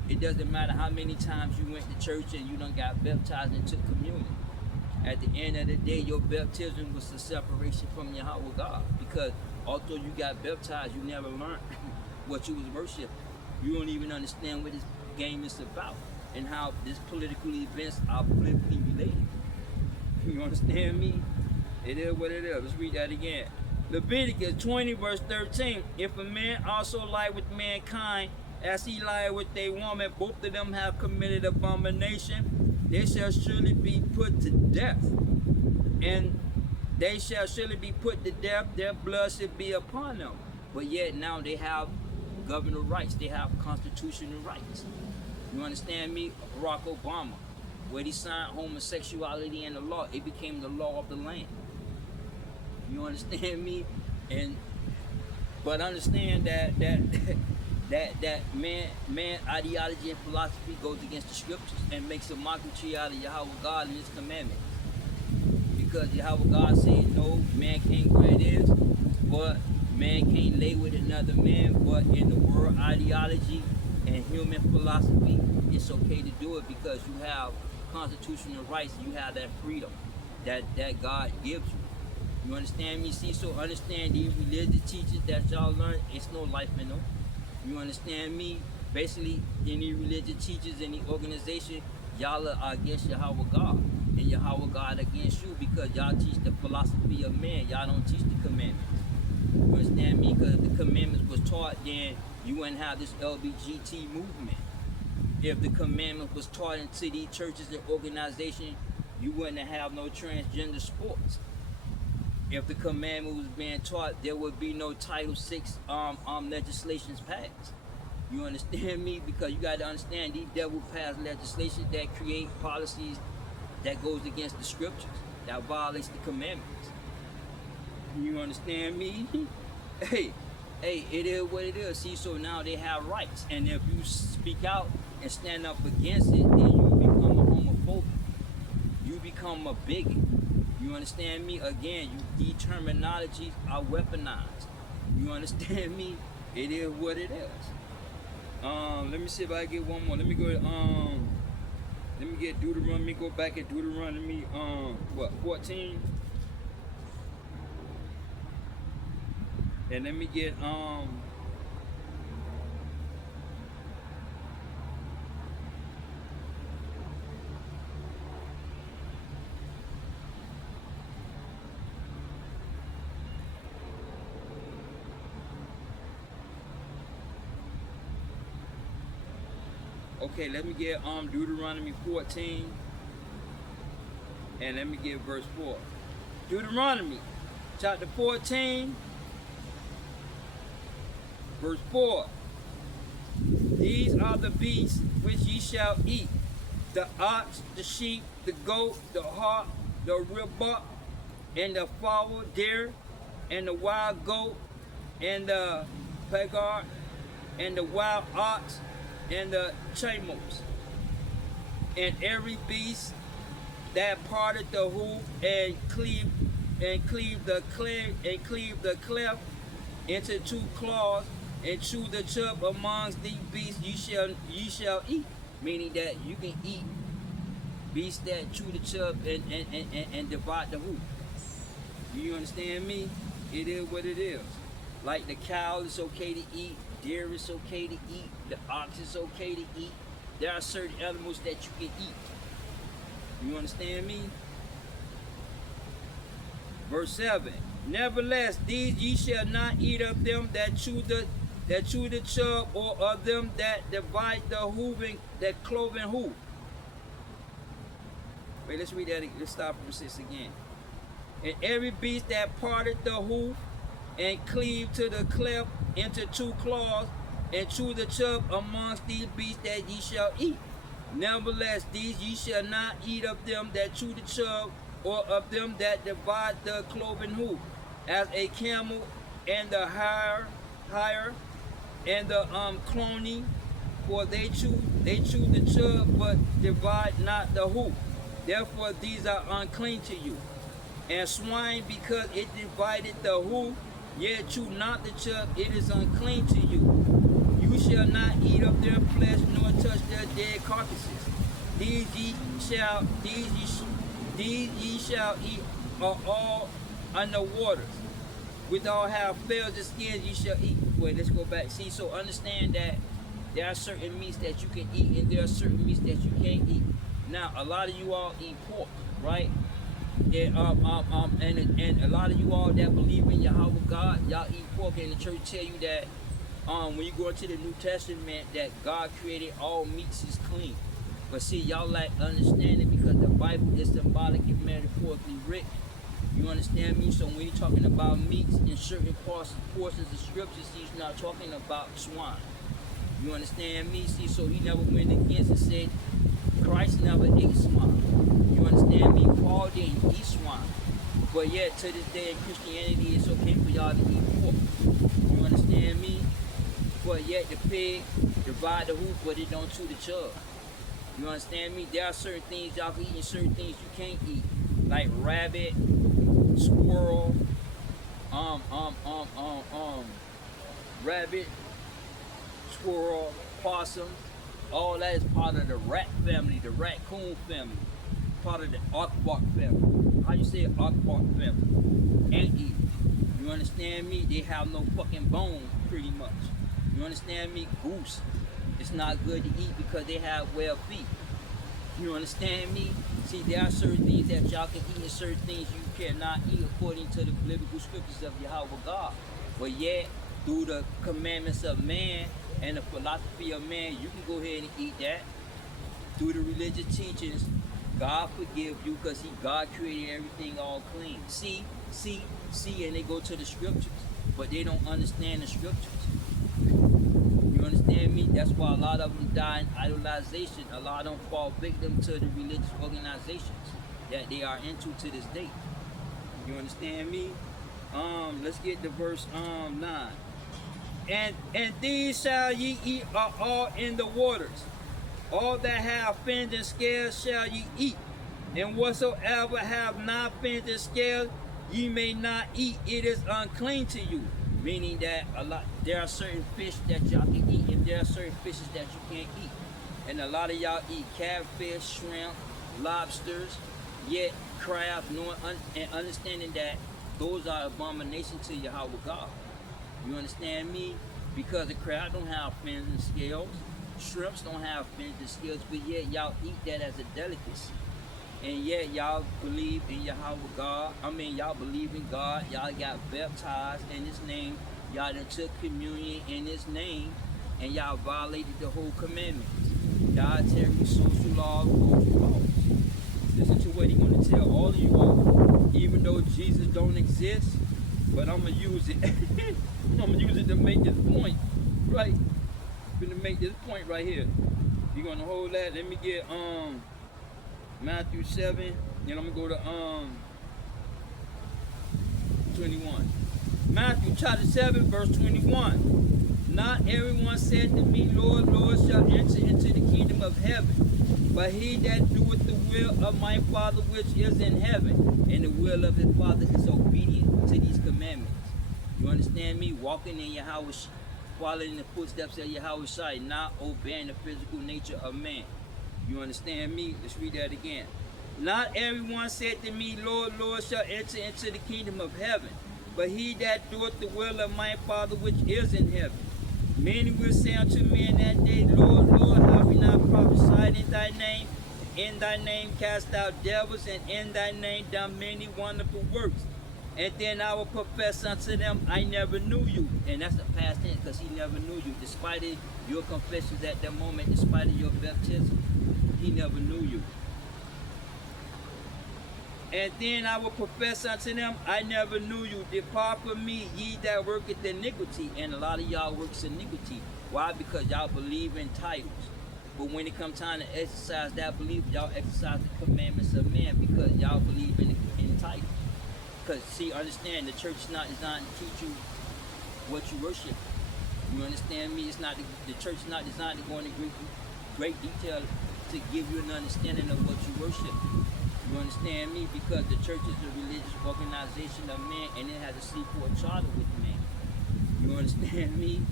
It doesn't matter how many times you went to church and you done got baptized and took communion. At the end of the day, your baptism was a separation from Yahweh God, because although you got baptized, you never learned what you was worshiping. You don't even understand what this game is about and how these political events are politically related. You understand me? It is what it is. Let's read that again. Leviticus 20, verse 13. If a man also lie with mankind as he lied with a woman, both of them have committed abomination. They shall surely be put to death. And they shall surely be put to death. Their blood should be upon them. But yet now they have governor rights. They have constitutional rights. You understand me? Barack Obama, where he signed homosexuality in the law, it became the law of the land. You understand me? And but understand that that man ideology and philosophy goes against the scriptures and makes a mockery out of Yahweh God and His commandments. Because Yahweh God said, no, man can't wear this, but man can't lay with another man, but in the world ideology and human philosophy, it's okay to do it because you have constitutional rights, you have that freedom that God gives you. You understand me? See, so understand these religious teachers that y'all learn, it's no life in them. You understand me? Basically, any religious teachers, any organization, y'all are against Yahweh God. And Yahweh God against you because y'all teach the philosophy of man. Y'all don't teach the commandments. You understand me? Because if the commandments was taught, then you wouldn't have this LBGT movement. If the commandment was taught into these churches and organizations, you wouldn't have no transgender sports. If the commandment was being taught, there would be no Title VI legislations passed. You understand me? Because you got to understand these devil passed legislation that create policies that goes against the scriptures, that violates the commandments. You understand me? Hey, it is what it is. See, so now they have rights, and if you speak out and stand up against it, then you become a homophobic. You become a bigot. You understand me? Again, these terminologies are weaponized. You understand me? It is what it is. Let me see if I get one more. Let me go. Let me get Deuteronomy. Let me go back at Deuteronomy. 14. And let me get okay, let me get Deuteronomy 14, and let me get verse 4. Deuteronomy chapter 14, verse 4. These are the beasts which ye shall eat: the ox, the sheep, the goat, the hart, the ribbok, and the fowl, deer, and the wild goat, and the pegar, and the wild ox, and the chamos, and every beast that parted the hoof and cleave the cleft into two claws, and chew the chub amongst these beasts ye shall eat. Meaning that you can eat beasts that chew the chub and divide the hoof. You understand me? It is what it is. Like the cow is okay to eat, deer is okay to eat, the ox is okay to eat. There are certain animals that you can eat. You understand me? Verse 7. Nevertheless, these ye shall not eat of them that chew the chub, or of them that divide the hooving, that cloven hoof. Wait, let's read that. Let's stop from 6 again. And every beast that parted the hoof and cleave to the cleft into two claws, and chew the chub amongst these beasts that ye shall eat. Nevertheless, these ye shall not eat of them that chew the chub, or of them that divide the cloven hoof, as a camel, and the hire, and the clony, for they chew the chub, but divide not the hoof. Therefore these are unclean to you. And swine, because it divided the hoof, yet chew not the chub, it is unclean to you. You shall not eat of their flesh, nor touch their dead carcasses. These ye shall eat are all under waters. With all have failed the skins ye shall eat. Wait, let's go back. See, so understand that there are certain meats that you can eat, and there are certain meats that you can't eat. Now, a lot of you all eat pork, right? And a lot of you all that believe in Yahweh God, y'all eat pork, and the church tell you that when you go into the New Testament, that God created all meats is clean. But see, y'all lack understanding, because the Bible is symbolic and metaphorically written. You understand me? So when you're talking about meats in certain portions of scriptures, he's not talking about swine. You understand me? See, so he never went against and said, Christ never ate swine. You understand me? Paul didn't eat swine. But yet, to this day in Christianity, it's okay for y'all to eat pork. You understand me? But yet, the pig divide the hoof, but it don't chew the chub. You understand me? There are certain things y'all can eat and certain things you can't eat. Like rabbit, squirrel, rabbit, squirrel, possum. All that is part of the rat family, the raccoon family, part of the aardvark family. How you say aardvark family? Anteater. You understand me? They have no fucking bone, pretty much. You understand me? Goose. It's not good to eat because they have 12 feet. You understand me? See, there are certain things that y'all can eat and certain things you cannot eat according to the biblical scriptures of Yahweh God. But yet, through the commandments of man and the philosophy of man, you can go ahead and eat that. Through the religious teachings, God forgive you because God created everything all clean. See, and they go to the scriptures, but they don't understand the scriptures. You understand me? That's why a lot of them die in idolization. A lot of them fall victim to the religious organizations that they are into to this day. You understand me? Let's get to verse 9. And these shall ye eat are all in the waters. All that have fins and scales shall ye eat. And whatsoever have not fins and scales, ye may not eat. It is unclean to you. Meaning that there are certain fish that y'all can eat, and there are certain fishes that you can't eat. And a lot of y'all eat catfish, shrimp, lobsters, yet crab, and understanding that those are abomination to Yahweh God. You understand me? Because the crab don't have fins and scales, shrimps don't have fins and scales, but yet y'all eat that as a delicacy. And yet y'all believe in Yahweh God. Y'all believe in God. Y'all got baptized in His name. Y'all done took communion in His name. And y'all violated the whole commandments. Dietary, social laws, cultural laws. Listen to what He want to tell all of you all. Even though Jesus don't exist, but I'm going to use it. I'm going to use it to make this point. Right? I'm going to make this point right here. You're going to hold that. Let me get, Matthew 7, and I'm going to go to 21. Matthew chapter 7, verse 21. Not everyone said to me, Lord, Lord, shall enter into the kingdom of heaven, but he that doeth the will of my Father which is in heaven. And the will of his Father is obedient to these commandments. You understand me? Walking in Yahweh, following the footsteps of Yahweh Shai, not obeying the physical nature of man. You understand me? Let's read that again. Not everyone said to me, Lord, Lord, shall enter into the kingdom of heaven, but he that doeth the will of my Father which is in heaven. Many will say unto me in that day, Lord, Lord, have we not prophesied in thy name? In thy name cast out devils, and in thy name done many wonderful works. And then I will profess unto them, I never knew you. And that's the past tense, because he never knew you. Despite your confessions at that moment, despite of your baptism, he never knew you. And then I will profess unto them, I never knew you. Depart from me, ye that worketh iniquity. And a lot of y'all works iniquity. Why? Because y'all believe in titles. But when it comes time to exercise that belief, y'all exercise the commandments of man because y'all believe in titles. Because, see, understand, the church is not designed to teach you what you worship. You understand me? It's not the church is not designed to go into great detail to give you an understanding of what you worship. You understand me? Because the church is a religious organization of man, and it has a C4 charter with man. You understand me?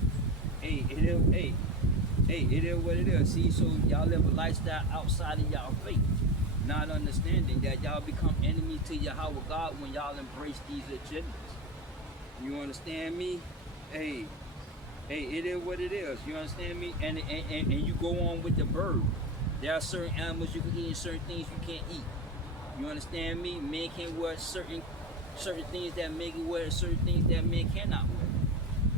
Hey, it is what it is. See, so y'all live a lifestyle outside of y'all faith, not understanding that y'all become enemies to Yahweh God when y'all embrace these agendas. You understand me? Hey, it is what it is. You understand me? And you go on with the bird. There are certain animals you can eat and certain things you can't eat. You understand me? Men can wear certain things that men can wear and certain things that men cannot wear.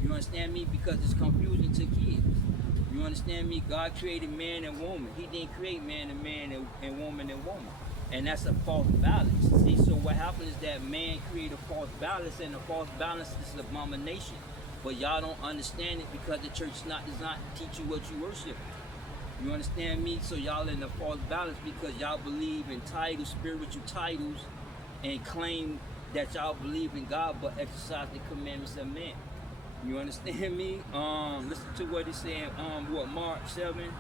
You understand me? Because it's confusing to kids. You understand me? God created man and woman. He didn't create man and woman. And that's a false balance. See, so what happens is that man created a false balance, and the false balance is an abomination. but y'all don't understand it because the church does not teach you what you worship. You understand me? So y'all in the false balance because y'all believe in titles, spiritual titles, and claim that y'all believe in God, but exercise the commandments of man. You understand me? Listen to what he said. Mark 7.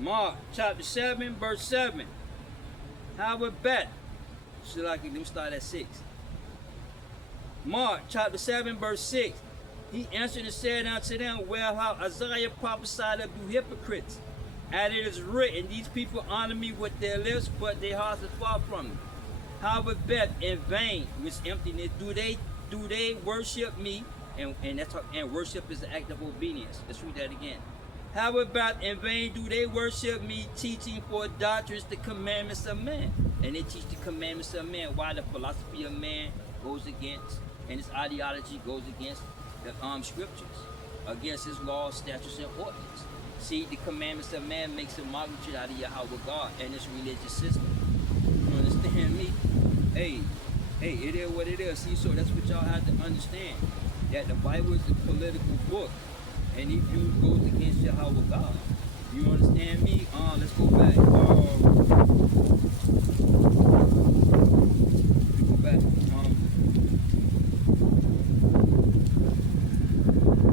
Mark chapter 7, verse 7. How it better? Should I let me start at 6. Mark chapter 7, verse 6. He answered and said unto them, well, how Isaiah prophesied of you hypocrites, as it is written, these people honor me with their lips, but their hearts are far from me. How it better in vain, which emptiness, do they worship me? And worship is the act of obedience. Let's read that again. How about in vain do they worship me, teaching for doctrines the commandments of man? And they teach the commandments of man, while the philosophy of man goes against, and his ideology goes against the scriptures, against his laws, statutes, and ordinances. See, the commandments of man makes a mockery out of Yahweh God and his religious system. You understand me? Hey, it is what it is. See, so that's what y'all have to understand. That the Bible is a political book. And these views goes against Yahweh God. You understand me? Let's go back.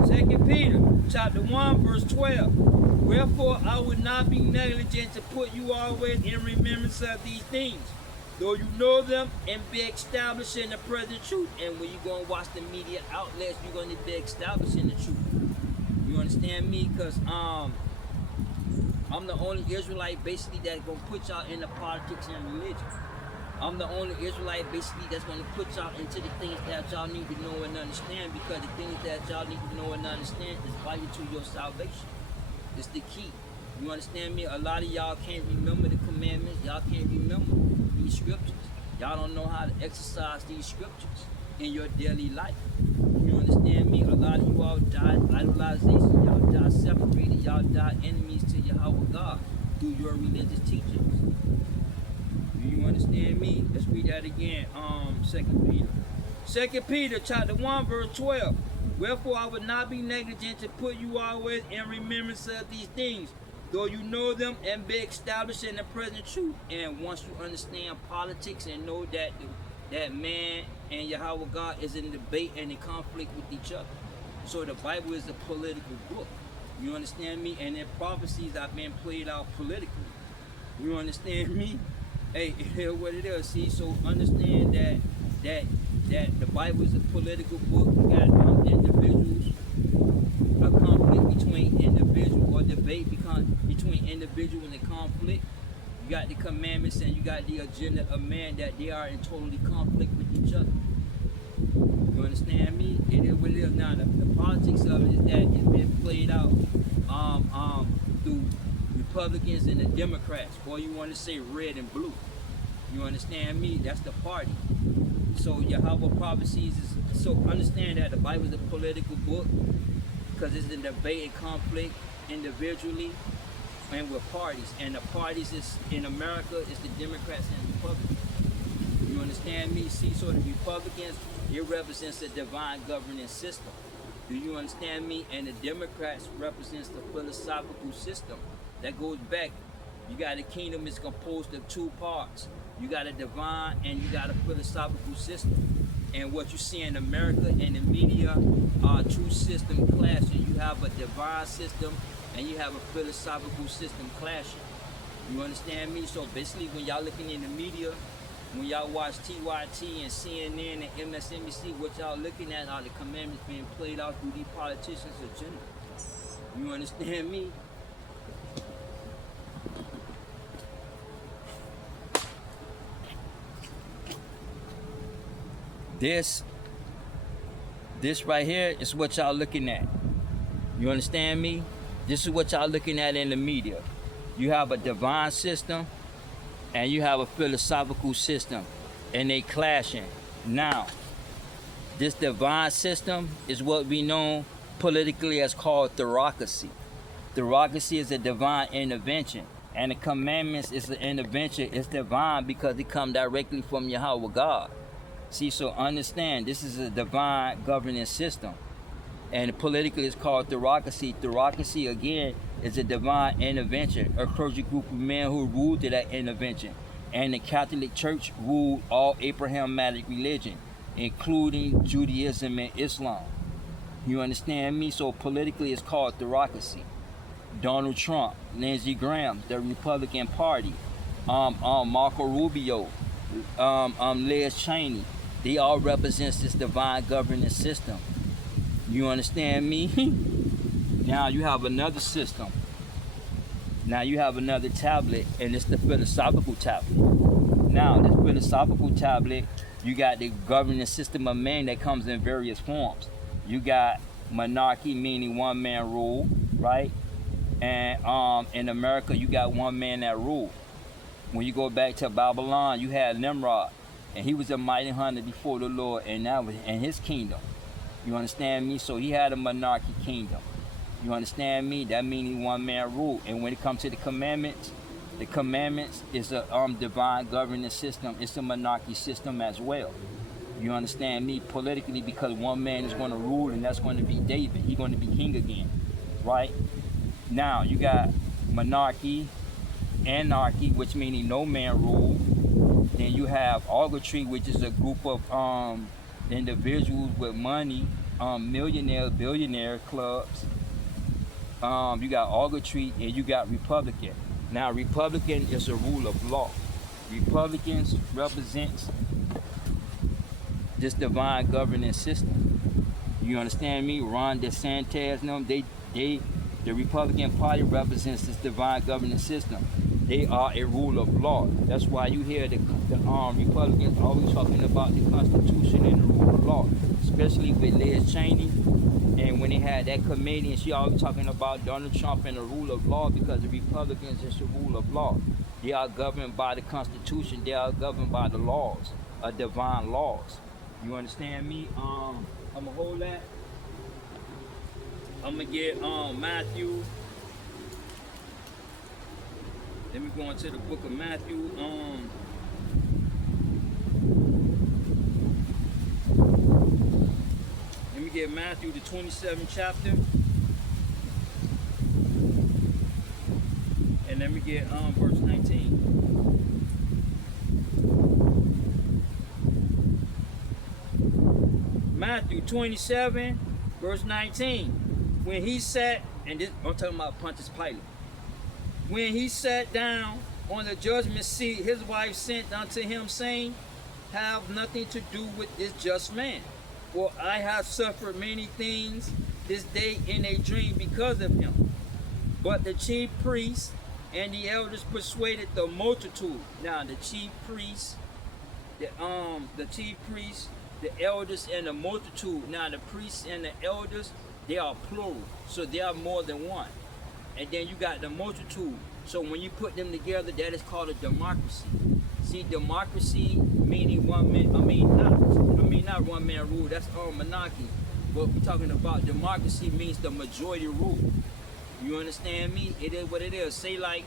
Second Peter, chapter 1, verse 12. Wherefore I would not be negligent to put you always in remembrance of these things, though you know them and be established in the present truth. And when you go and watch the media outlets, you're going to be established in the truth. You understand me? Because I'm the only Israelite basically that's going to put y'all into politics and religion. I'm the only Israelite basically that's going to put y'all into the things that y'all need to know and understand, because the things that y'all need to know and understand is vital to your salvation. It's the key. You understand me? A lot of y'all can't remember the commandments. Y'all can't remember these scriptures. Y'all don't know how to exercise these scriptures in your daily life. You understand me? A lot of you all died idolization. Y'all died separated. Y'all died enemies to Yahweh God through your religious teachings. Do you understand me? Let's read that again. 2 Peter chapter 1, verse 12. Wherefore I would not be negligent to put you always in remembrance of these things, though you know them and be established in the present truth. And once you understand politics and know that that man and Yahweh God is in debate and in conflict with each other. So the Bible is a political book. You understand me? And their prophecies have been played out politically. You understand me? Hey, it is what it is. See, so understand that the Bible is a political book. You got individuals, a conflict between individuals, or debate between individuals and conflict. You got the commandments and you got the agenda of man, that they are in totally conflict with each other. You understand me? It is what it is. Now the politics of it is that it's been played out through Republicans and the Democrats, or you want to say red and blue. You understand me? That's the party. So Yahweh prophecies is, so understand that the Bible is a political book, because it's in debate and conflict individually and with parties. And the parties is in America is the Democrats and Republicans. You understand me? See, so the Republicans, it represents the divine governing system. Do you understand me? And the Democrats represents the philosophical system that goes back. You got a kingdom is composed of two parts. You got a divine and you got a philosophical system. And what you see in America and the media are two system clashing. You have a divine system and you have a philosophical system clashing. You understand me? So basically when y'all looking in the media, when y'all watch T.Y and CNN and MSNBC, what y'all looking at are the commandments being played out through these politicians' agenda. You understand me? This right here is what y'all looking at. You understand me? This is what y'all looking at in the media. You have a divine system and you have a philosophical system, and they clashing. Now, this divine system is what we know politically it's called theocracy. Theocracy is a divine intervention, and the commandments is an intervention. It's divine because it come directly from Yahweh God. See, so understand, this is a divine governing system, and politically it's called theocracy. Theocracy, again, is a divine intervention, a clergy group of men who ruled to that intervention. And the Catholic Church ruled all Abrahamic religion, including Judaism and Islam. You understand me? So politically it's called theocracy. Donald Trump, Lindsey Graham, the Republican Party, Marco Rubio, Liz Cheney, they all represent this divine governing system. You understand me? Now you have another system. Now you have another tablet, and it's the philosophical tablet. Now this philosophical tablet, you got the governing system of man that comes in various forms. You got monarchy, meaning one man rule, right? And in America, you got one man that rule. When you go back to Babylon, you had Nimrod, and he was a mighty hunter before the Lord, and that was in his kingdom. You understand me? So he had a monarchy kingdom. You understand me? That meaning one man rule. And when it comes to the commandments is a divine governing system. It's a monarchy system as well. You understand me? Politically, because one man is going to rule, and that's going to be David. He's going to be king again, right? Now you got monarchy, anarchy, which meaning no man rule. Then you have oligarchy, which is a group of individuals with money, millionaire, billionaire clubs. You got oligarchy, and you got Republican. Now Republican is a rule of law. Republicans represents this divine governing system. You understand me? Ron DeSantis and them, the Republican Party represents this divine governing system. They are a rule of law. That's why you hear the Republicans always talking about the Constitution and the rule of law, especially with Liz Cheney. And when they had that committee, and she always talking about Donald Trump and the rule of law, because the Republicans is the rule of law. They are governed by the Constitution. They are governed by the laws, divine laws. You understand me? I'm gonna hold that. I'm gonna get Matthew. Let me go into the book of Matthew. Let me get Matthew, the 27th chapter. And let me get verse 19. Matthew 27, verse 19. When he sat, and this, I'm talking about Pontius Pilate. When he sat down on the judgment seat, his wife sent unto him, saying, have nothing to do with this just man, for I have suffered many things this day in a dream because of him. But the chief priests and the elders persuaded the multitude. Now the chief priests, the elders and the multitude. Now the priests and the elders, they are plural, so they are more than one. And then you got the multitude. So when you put them together, that is called a democracy. See, democracy meaning one man. Not one man rule. That's monarchy. But we're talking about democracy means the majority rule. You understand me? It is what it is. Say like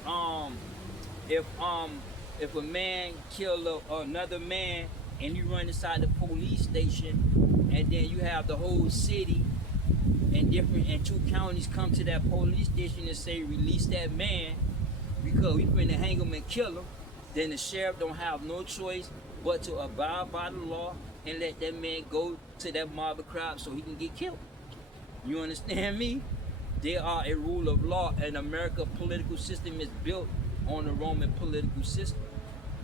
if a man kill another man and you run inside the police station, and then you have the whole city and two counties come to that police station and say release that man because we finna hang him and kill him, then the sheriff don't have no choice but to abide by the law and let that man go to that mob of crowd so he can get killed. You understand me? They are a rule of law, and America's political system is built on the Roman political system.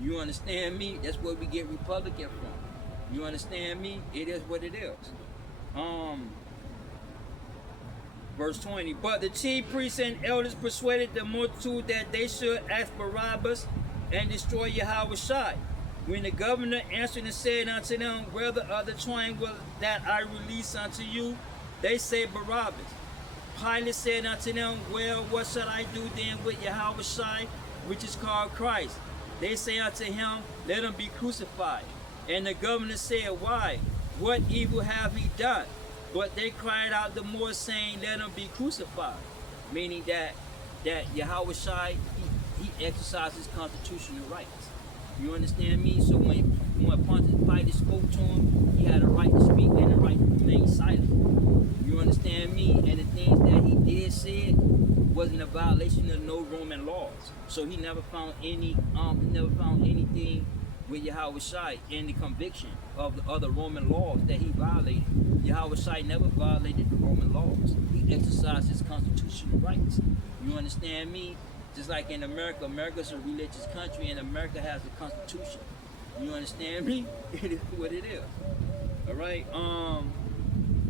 You understand me? That's where we get Republican from. You understand me? It is what it is. Verse 20, but the chief priests and elders persuaded the multitude that they should ask Barabbas and destroy Yahushua. When the governor answered and said unto them, whether of the twain will that I release unto you, they say Barabbas. Pilate said unto them, well, what shall I do then with Yahushua, which is called Christ? They say unto him, let him be crucified. And the governor said, why? What evil have he done? But they cried out the more, saying, let him be crucified. Meaning that Yahweh Shai, he exercised his constitutional rights. You understand me? So when Pontius Pilate spoke to him, he had a right to speak and a right to remain silent. You understand me? And the things that he did say wasn't a violation of no Roman laws. So he never found anything with Yahweh Shai in the conviction of the other Roman laws that he violated. Yahweh Shai never violated the Roman laws. He exercised his constitutional rights. You understand me? Just like in America, America's a religious country and America has a constitution. You understand me? It is what it is. All right.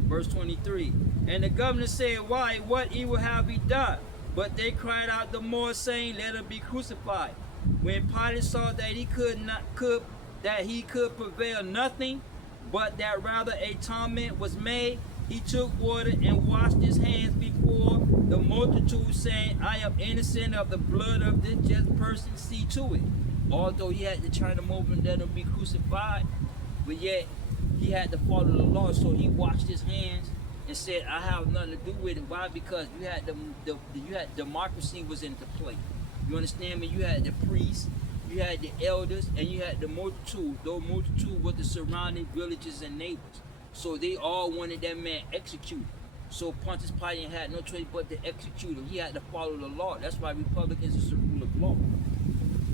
Verse 23. And the governor said, why? What evil have he done? But they cried out the more, saying, let him be crucified. When Pilate saw that he could prevail nothing, but that rather a torment was made, he took water and washed his hands before the multitude, saying, I am innocent of the blood of this just person, see to it. Although he had to turn him over and let him be crucified, but yet he had to follow the law, so he washed his hands and said, I have nothing to do with it. Why? Because you had democracy was into play. You understand me? You had the priests, you had the elders, and you had the multitude. Those multitude were the surrounding villages and neighbors. So they all wanted that man executed. So Pontius Pilate had no choice but to execute him. He had to follow the law. That's why Republicans is the rule of law.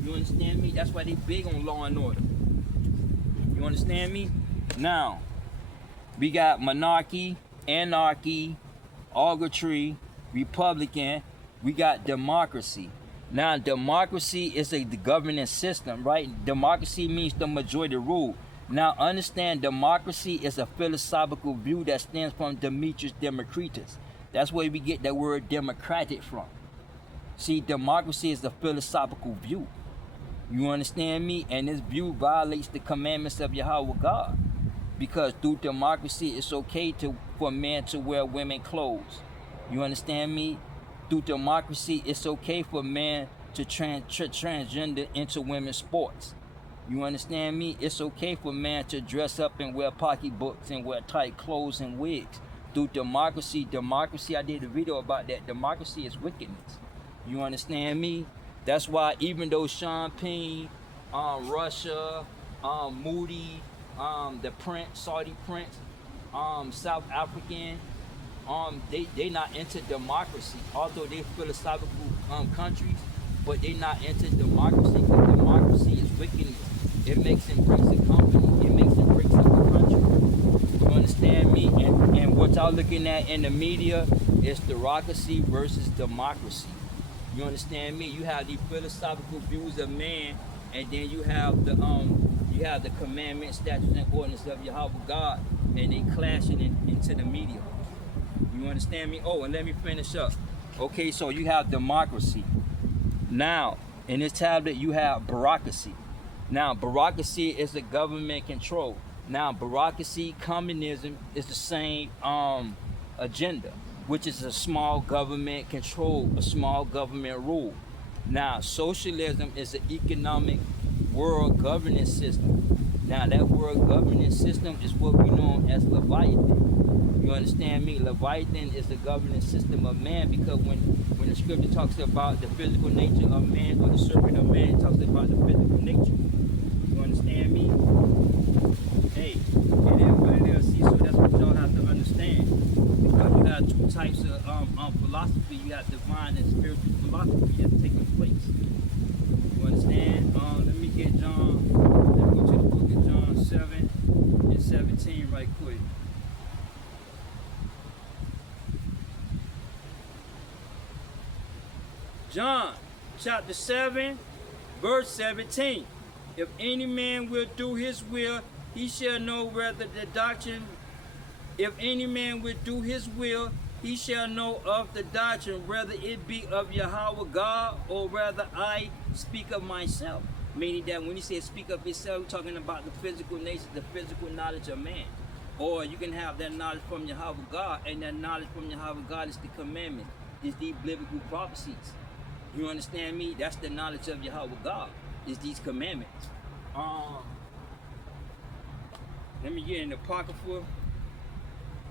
You understand me? That's why they big on law and order. You understand me? Now, we got monarchy, anarchy, arbitrary, republican. We got democracy. Now, democracy is the governing system, right? Democracy means the majority rule. Now, understand, democracy is a philosophical view that stems from Demetrius Democritus. That's where we get that word democratic from. See, democracy is a philosophical view. You understand me? And this view violates the commandments of Yahweh God. Because through democracy, it's okay for men to wear women clothes. You understand me? Through democracy, it's okay for men to transgender into women's sports. You understand me? It's okay for men to dress up and wear pocketbooks and wear tight clothes and wigs. Through democracy, I did a video about that. Democracy is wickedness. You understand me? That's why even though Sean Penn, Russia, Moody, the Prince, Saudi Prince, South African, they not into democracy. Although they philosophical countries, but they not into democracy, because democracy is wickedness. It makes and breaks a company. It makes and breaks up a country. You understand me? And what y'all looking at in the media is democracy versus democracy. You understand me? You have the philosophical views of man, and then you have the commandments, statutes, and ordinances of Yahweh God, and they clashing into the media. You understand me? Oh, and let me finish up. Okay, so you have democracy. Now, in this tablet, you have bureaucracy. Now, bureaucracy is the government control. Now, bureaucracy, communism is the same agenda, which is a small government control, a small government rule. Now, socialism is an economic world governance system. Now, that world governance system is what we know as Leviathan. You understand me? Leviathan is the governance system of man, because when the scripture talks about the physical nature of man, or the serpent of man, it talks about the physical nature. You understand me? Hey, it is what it is. See, so that's what y'all have to understand. Because you have two types of philosophy. You have divine and spiritual philosophy that's taking place. You understand? Let me get John. Let's go to the book of John 7 and 17 right quick. John chapter 7, verse 17. If any man will do his will, he shall know whether the doctrine. If any man will do his will, he shall know of the doctrine, whether it be of Yahweh God, or whether I speak of myself. Meaning that when he says speak of himself, we're talking about the physical nature, the physical knowledge of man. Or you can have that knowledge from Yahweh God, and that knowledge from Yahweh God is the commandment, is the biblical prophecies. You understand me? That's the knowledge of Yahweh God, is these commandments. Let me get in the Apocrypha.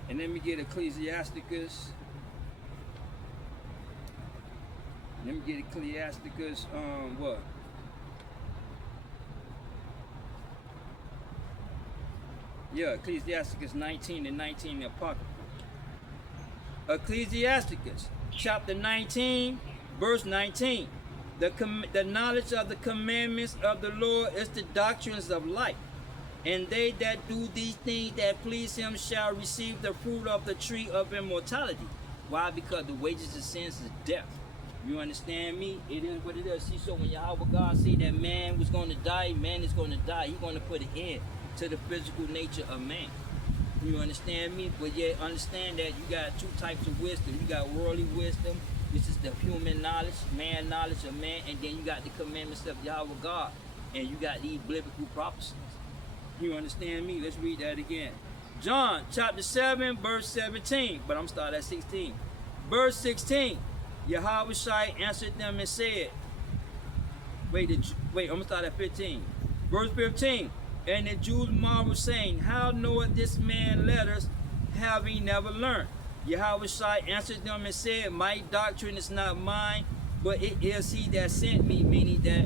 And let me get Ecclesiasticus. Let me get Ecclesiasticus, what? Yeah, Ecclesiasticus 19 and 19, the Apocrypha. Ecclesiasticus, chapter 19, verse 19. The knowledge of the commandments of the Lord is the doctrines of life. And they that do these things that please him shall receive the fruit of the tree of immortality. Why? Because the wages of sins is death. You understand me? It is what it is. See, so when Yahweh God say that man was going to die, man is going to die. He's going to put an end to the physical nature of man. You understand me? But yet understand that you got two types of wisdom. You got worldly wisdom, which is the human knowledge, man knowledge of man, and then you got the commandments of Yahweh God, and you got these biblical prophecies. You understand me? Let's read that again. John chapter 7, verse 17. But I'm starting at 16. Verse 16. Yahweh Shai answered them and said, wait, I'm going to start at 15. Verse 15. And the Jews marveled, saying, how knoweth this man letters, having never learned? Yahweh Shai answered them and said, my doctrine is not mine, but it is he that sent me. Meaning that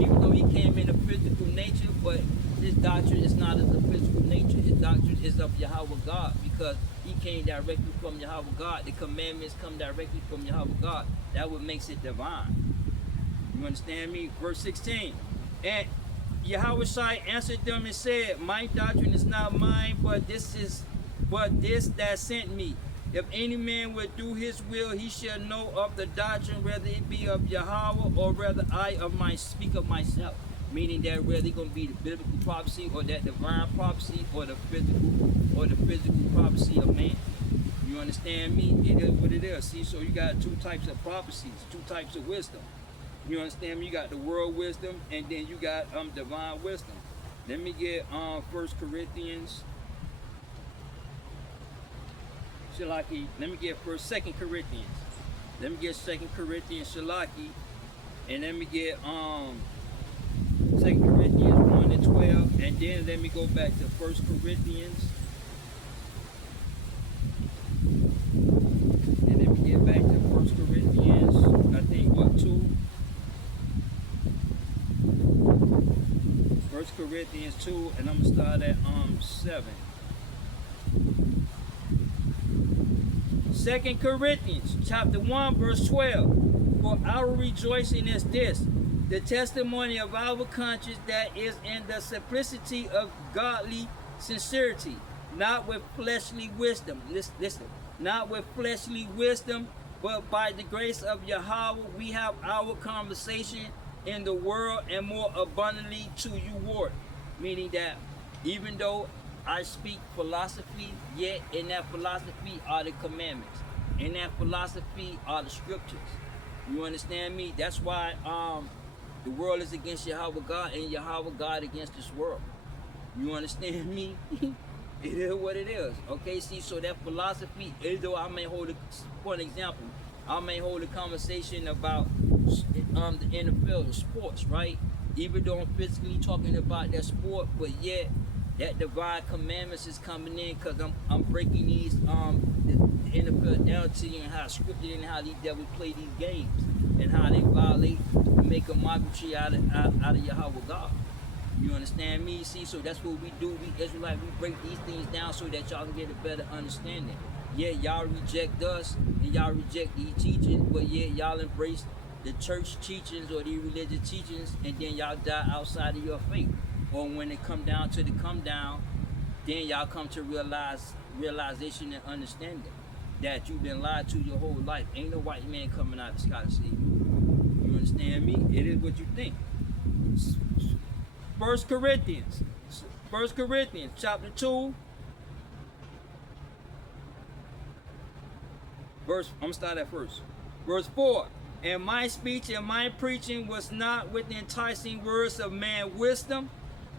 even though he came in a physical nature, but his doctrine is not of the physical nature. His doctrine is of Yahweh God, because he came directly from Yahweh God. The commandments come directly from Yahweh God. That what makes it divine. You understand me? Verse 16. And Yahweh Shai answered them and said, my doctrine is not mine, but this that sent me. If any man would do his will, he shall know of the doctrine, whether it be of Yahweh or whether I speak of myself. Meaning that whether it's going to be the biblical prophecy or that divine prophecy or the physical prophecy of man. You understand me? It is what it is. See, so you got two types of prophecies, two types of wisdom. You understand me? You got the world wisdom, and then you got divine wisdom. Let me get 1 Corinthians. Shalaki. Let me get 2 Corinthians. Let me get 2 Corinthians Shalaki, and let me get 2 Corinthians 1 and 12, and then let me go back to 1 Corinthians, and let me get back to 1 Corinthians, I think what, 2? 1 Corinthians 2, and I'm going to start at 7. 2 Corinthians chapter 1 verse 12. For our rejoicing is this, the testimony of our conscience that is in the simplicity of godly sincerity, not with fleshly wisdom. Listen, not with fleshly wisdom, but by the grace of Yahweh we have our conversation in the world, and more abundantly to you ward. Meaning that even though I speak philosophy, yet in that philosophy are the commandments. In that philosophy are the scriptures. You understand me? That's why the world is against Yahweh God, and Yahweh God against this world. You understand me? It is what it is. Okay, see, so that philosophy, even though I may hold, for an example, I may hold a conversation about the NFL, the sports, right? Even though I'm physically talking about that sport, but yet that divine commandments is coming in, because I'm breaking these the NFL down to you, and how scripted and how these devils play these games, and how they violate and make a mockery out of Yahweh God. You understand me? See, so that's what we do. We Israelites, we break these things down so that y'all can get a better understanding. Yeah, y'all reject us and y'all reject these teachings, but yeah, y'all embrace the church teachings or the religious teachings, and then y'all die outside of your faith. Or when it come down to the come down, then y'all come to realization and understanding that you've been lied to your whole life. Ain't no white man coming out of the sky to save you. You understand me? It is what you think. 1 Corinthians chapter 2, verse, I'm gonna start at first. Verse 4. And my speech and my preaching was not with the enticing words of man wisdom,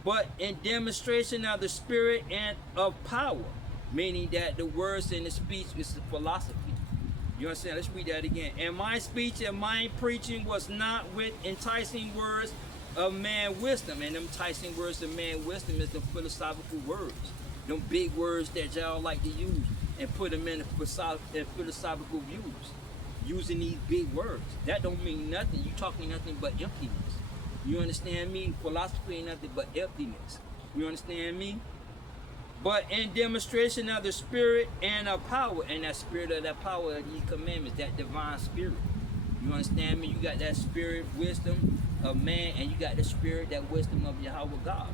but in demonstration of the Spirit and of power. Meaning that the words in the speech is the philosophy. You understand? Let's read that again. And my speech and my preaching was not with enticing words of man wisdom. And them enticing words of man wisdom is the philosophical words. Them big words that y'all like to use. and put them in philosophical views, using these big words. That don't mean nothing. You talking nothing but emptiness. You understand me? Philosophy ain't nothing but emptiness. You understand me? But in demonstration of the spirit and of power, and that spirit of that power of these commandments, that divine spirit. You understand me? You got that spirit wisdom of man, and you got the spirit, that wisdom of Yahweh God.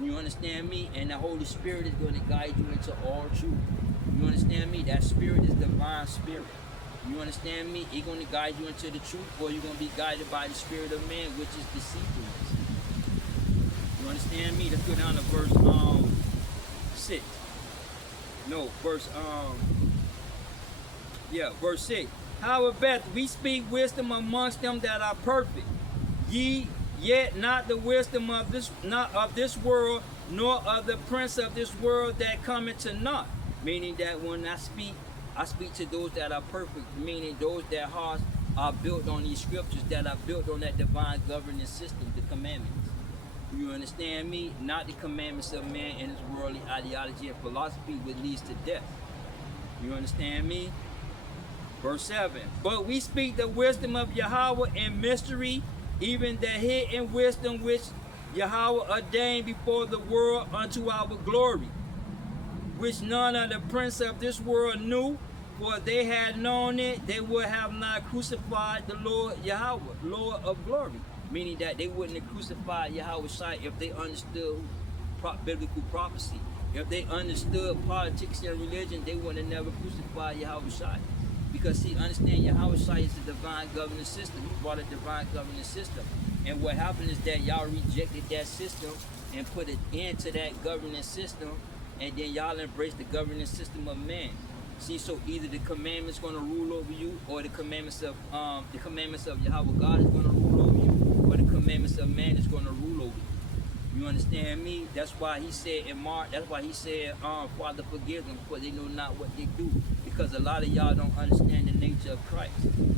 You understand me? And the Holy Spirit is going to guide you into all truth. You understand me? That spirit is divine spirit. You understand me? It's going to guide you into the truth, or you're going to be guided by the spirit of man, which is deceitfulness. You understand me? Let's go down to verse 6. No, verse 6. However, we speak wisdom amongst them that are perfect. Ye yet not the wisdom of this world, nor of the prince of this world that cometh to naught. Meaning that when I speak to those that are perfect, meaning those that hearts are built on these scriptures, that are built on that divine governing system, the commandments. You understand me? Not the commandments of man and his worldly ideology and philosophy, which leads to death. You understand me? Verse 7. But we speak the wisdom of Yahweh in mystery, even the hidden wisdom which Yahweh ordained before the world unto our glory, which none of the prince of this world knew, for if they had known it, they would have not crucified the Lord Yahweh, Lord of glory. Meaning that they wouldn't have crucified Yahweh Shai if they understood biblical prophecy. If they understood politics and religion, they would have never crucified Yahweh Shai. Because see, understand Yahweh Shai is the divine governing system. He brought a divine governing system. And what happened is that y'all rejected that system and put an end to that governing system, and then y'all embraced the governing system of man. See, so either the commandments going to rule over you, or the commandments of Yahweh God is going to rule over you, or the commandments of man is going to rule over you. You understand me? That's why he said in Mark, that's why he said, Father, forgive them, for they know not what they do. Because a lot of y'all don't understand the nature of Christ.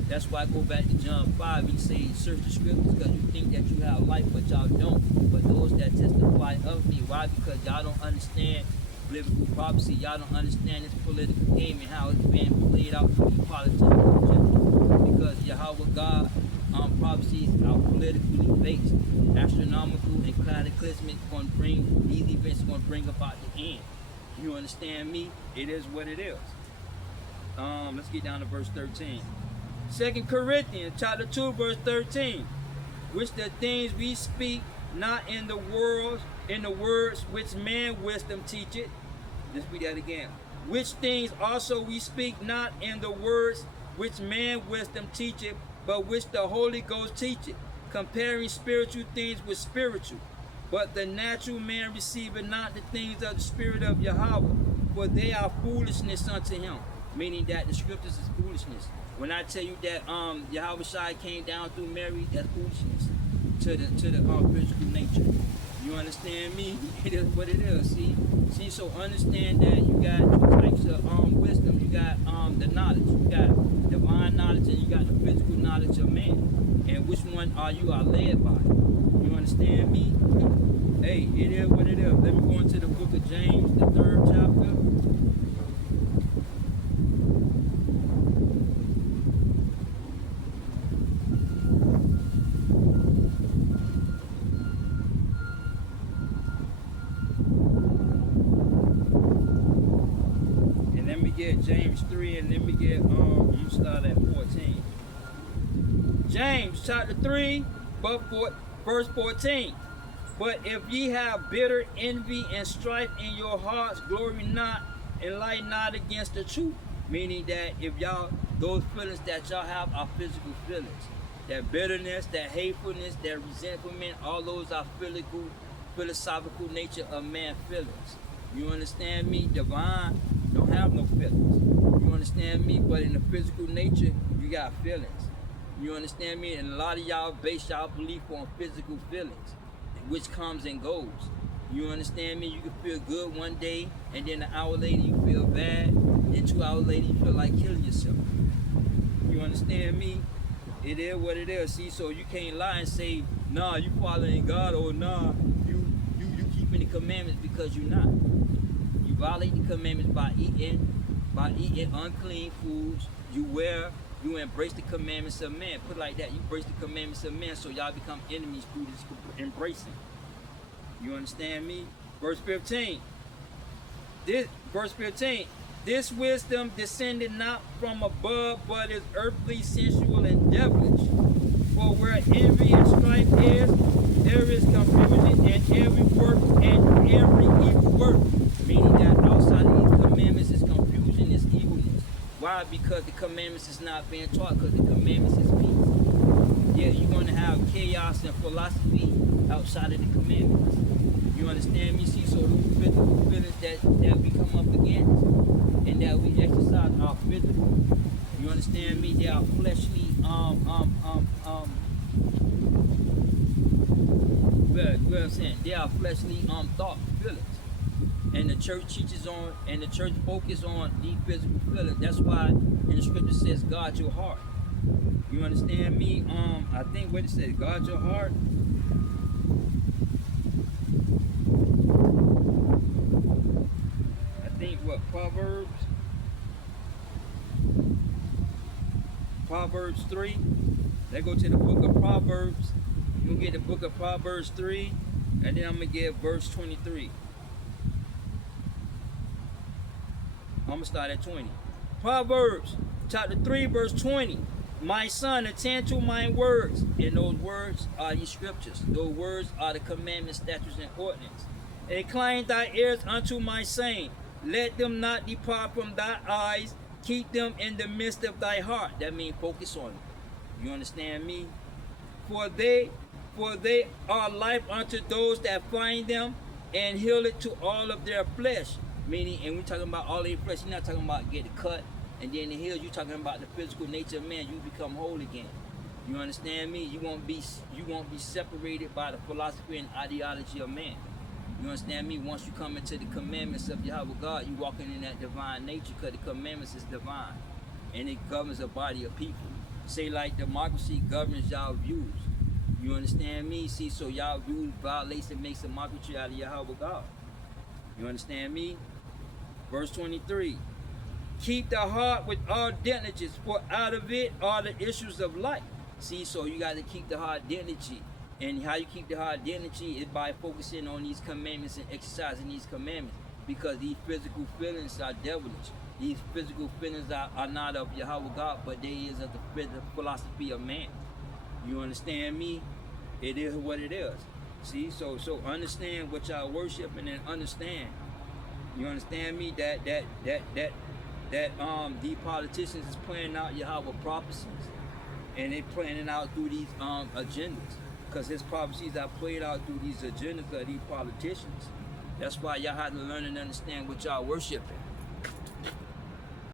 That's why I go back to John 5, he says, search the scriptures, because you think that you have life, but y'all don't. But those that testify of me, why? Because y'all don't understand biblical prophecy. Y'all don't understand this political game and how it's being played out through politics. Because Yahweh God prophecies are politically based, astronomical and cataclysmic. Going to bring these events, going to bring about the end. You understand me? It is what it is. Let's get down to verse 13. 2 Corinthians chapter 2 verse 13. Which the things we speak not in the words which man wisdom teacheth. Let's read that again. Which things also we speak not in the words which man wisdom teacheth, but which the Holy Ghost teacheth, comparing spiritual things with spiritual. But the natural man receiveth not the things of the Spirit of Yahweh, for they are foolishness unto him. Meaning that the scriptures is foolishness. When I tell you that Yahweh Shai came down through Mary, that's foolishness to the physical nature. You understand me? It is what it is. See, so understand that you got two types of wisdom. You got the knowledge. You got divine knowledge, and you got the physical knowledge of man. And which one are led by? You understand me? Hey, it is what it is. Let me go into the book of James, the 3rd chapter. James 3, and then we get I'm gonna start at 14. James chapter 3, verse 14. But if ye have bitter envy and strife in your hearts, glory not and lie not against the truth. Meaning that if y'all, those feelings that y'all have are physical feelings. That bitterness, that hatefulness, that resentment, all those are philosophical nature of man feelings. You understand me? Divine don't have no feelings. You understand me? But in the physical nature, you got feelings. You understand me? And a lot of y'all base y'all belief on physical feelings, which comes and goes. You understand me? You can feel good one day, and then an hour later you feel bad, and 2 hours later you feel like killing yourself. You understand me? It is what it is. See, so you can't lie and say, nah, you following God, or nah, you keeping the commandments, because you're not. You violate the commandments by eating, by eating unclean foods. You embrace the commandments of man. Put it like that. You embrace the commandments of man, so y'all become enemies through this embracing. You understand me? Verse 15. Verse 15. This wisdom descended not from above, but is earthly, sensual, and devilish. For where envy and strife is, there is confusion in every work and every evil work. Meaning that outside of these commandments is confusion, is evilness. Why? Because the commandments is not being taught, because the commandments is peace. Yeah, you're going to have chaos and philosophy outside of the commandments. You understand me? See, so those physical feelings that we come up against and that we exercise our physical. You understand me? They are fleshly, what I'm saying? They are fleshly, thought feelings. And the church teaches on, and the church focuses on these physical feelings. That's why in the scripture says, guard your heart. You understand me? I think what it says, guard your heart. I think what Proverbs 3. Let's go to the book of Proverbs. We'll get the book of Proverbs 3, and then I'm gonna get verse 23. I'm gonna start at 20. Proverbs chapter 3, verse 20. My son, attend to my words. And those words are these scriptures. Those words are the commandments, statutes, and ordinances. Incline thy ears unto my saying. Let them not depart from thy eyes. Keep them in the midst of thy heart. That means focus on them. You understand me? For they are life unto those that find them, and heal it to all of their flesh. Meaning, and we're talking about all their flesh. You're not talking about get a cut and then the heal. You're talking about the physical nature of man. You become whole again. You understand me? You won't be separated by the philosophy and ideology of man. You understand me? Once you come into the commandments of Yahweh God, you walking in that divine nature, because the commandments is divine, and it governs a body of people. Say like democracy governs y'all views. You understand me? See, so y'all views violates and makes a mockery out of Yahweh God. You understand me? Verse 23. Keep the heart with all diligence, for out of it are the issues of life. See, so you got to keep the heart diligent. And how you keep the heart diligent is by focusing on these commandments and exercising these commandments. Because these physical feelings are devilish. These physical feelings are not of Yahweh God, but they is of the philosophy of man. You understand me? It is what it is. See, so understand what y'all worshiping, and understand. You understand me? That these politicians is playing out Yahweh prophecies, and they playing it out through these agendas. Because his prophecies are played out through these agendas of these politicians. That's why y'all have to learn and understand what y'all worshiping.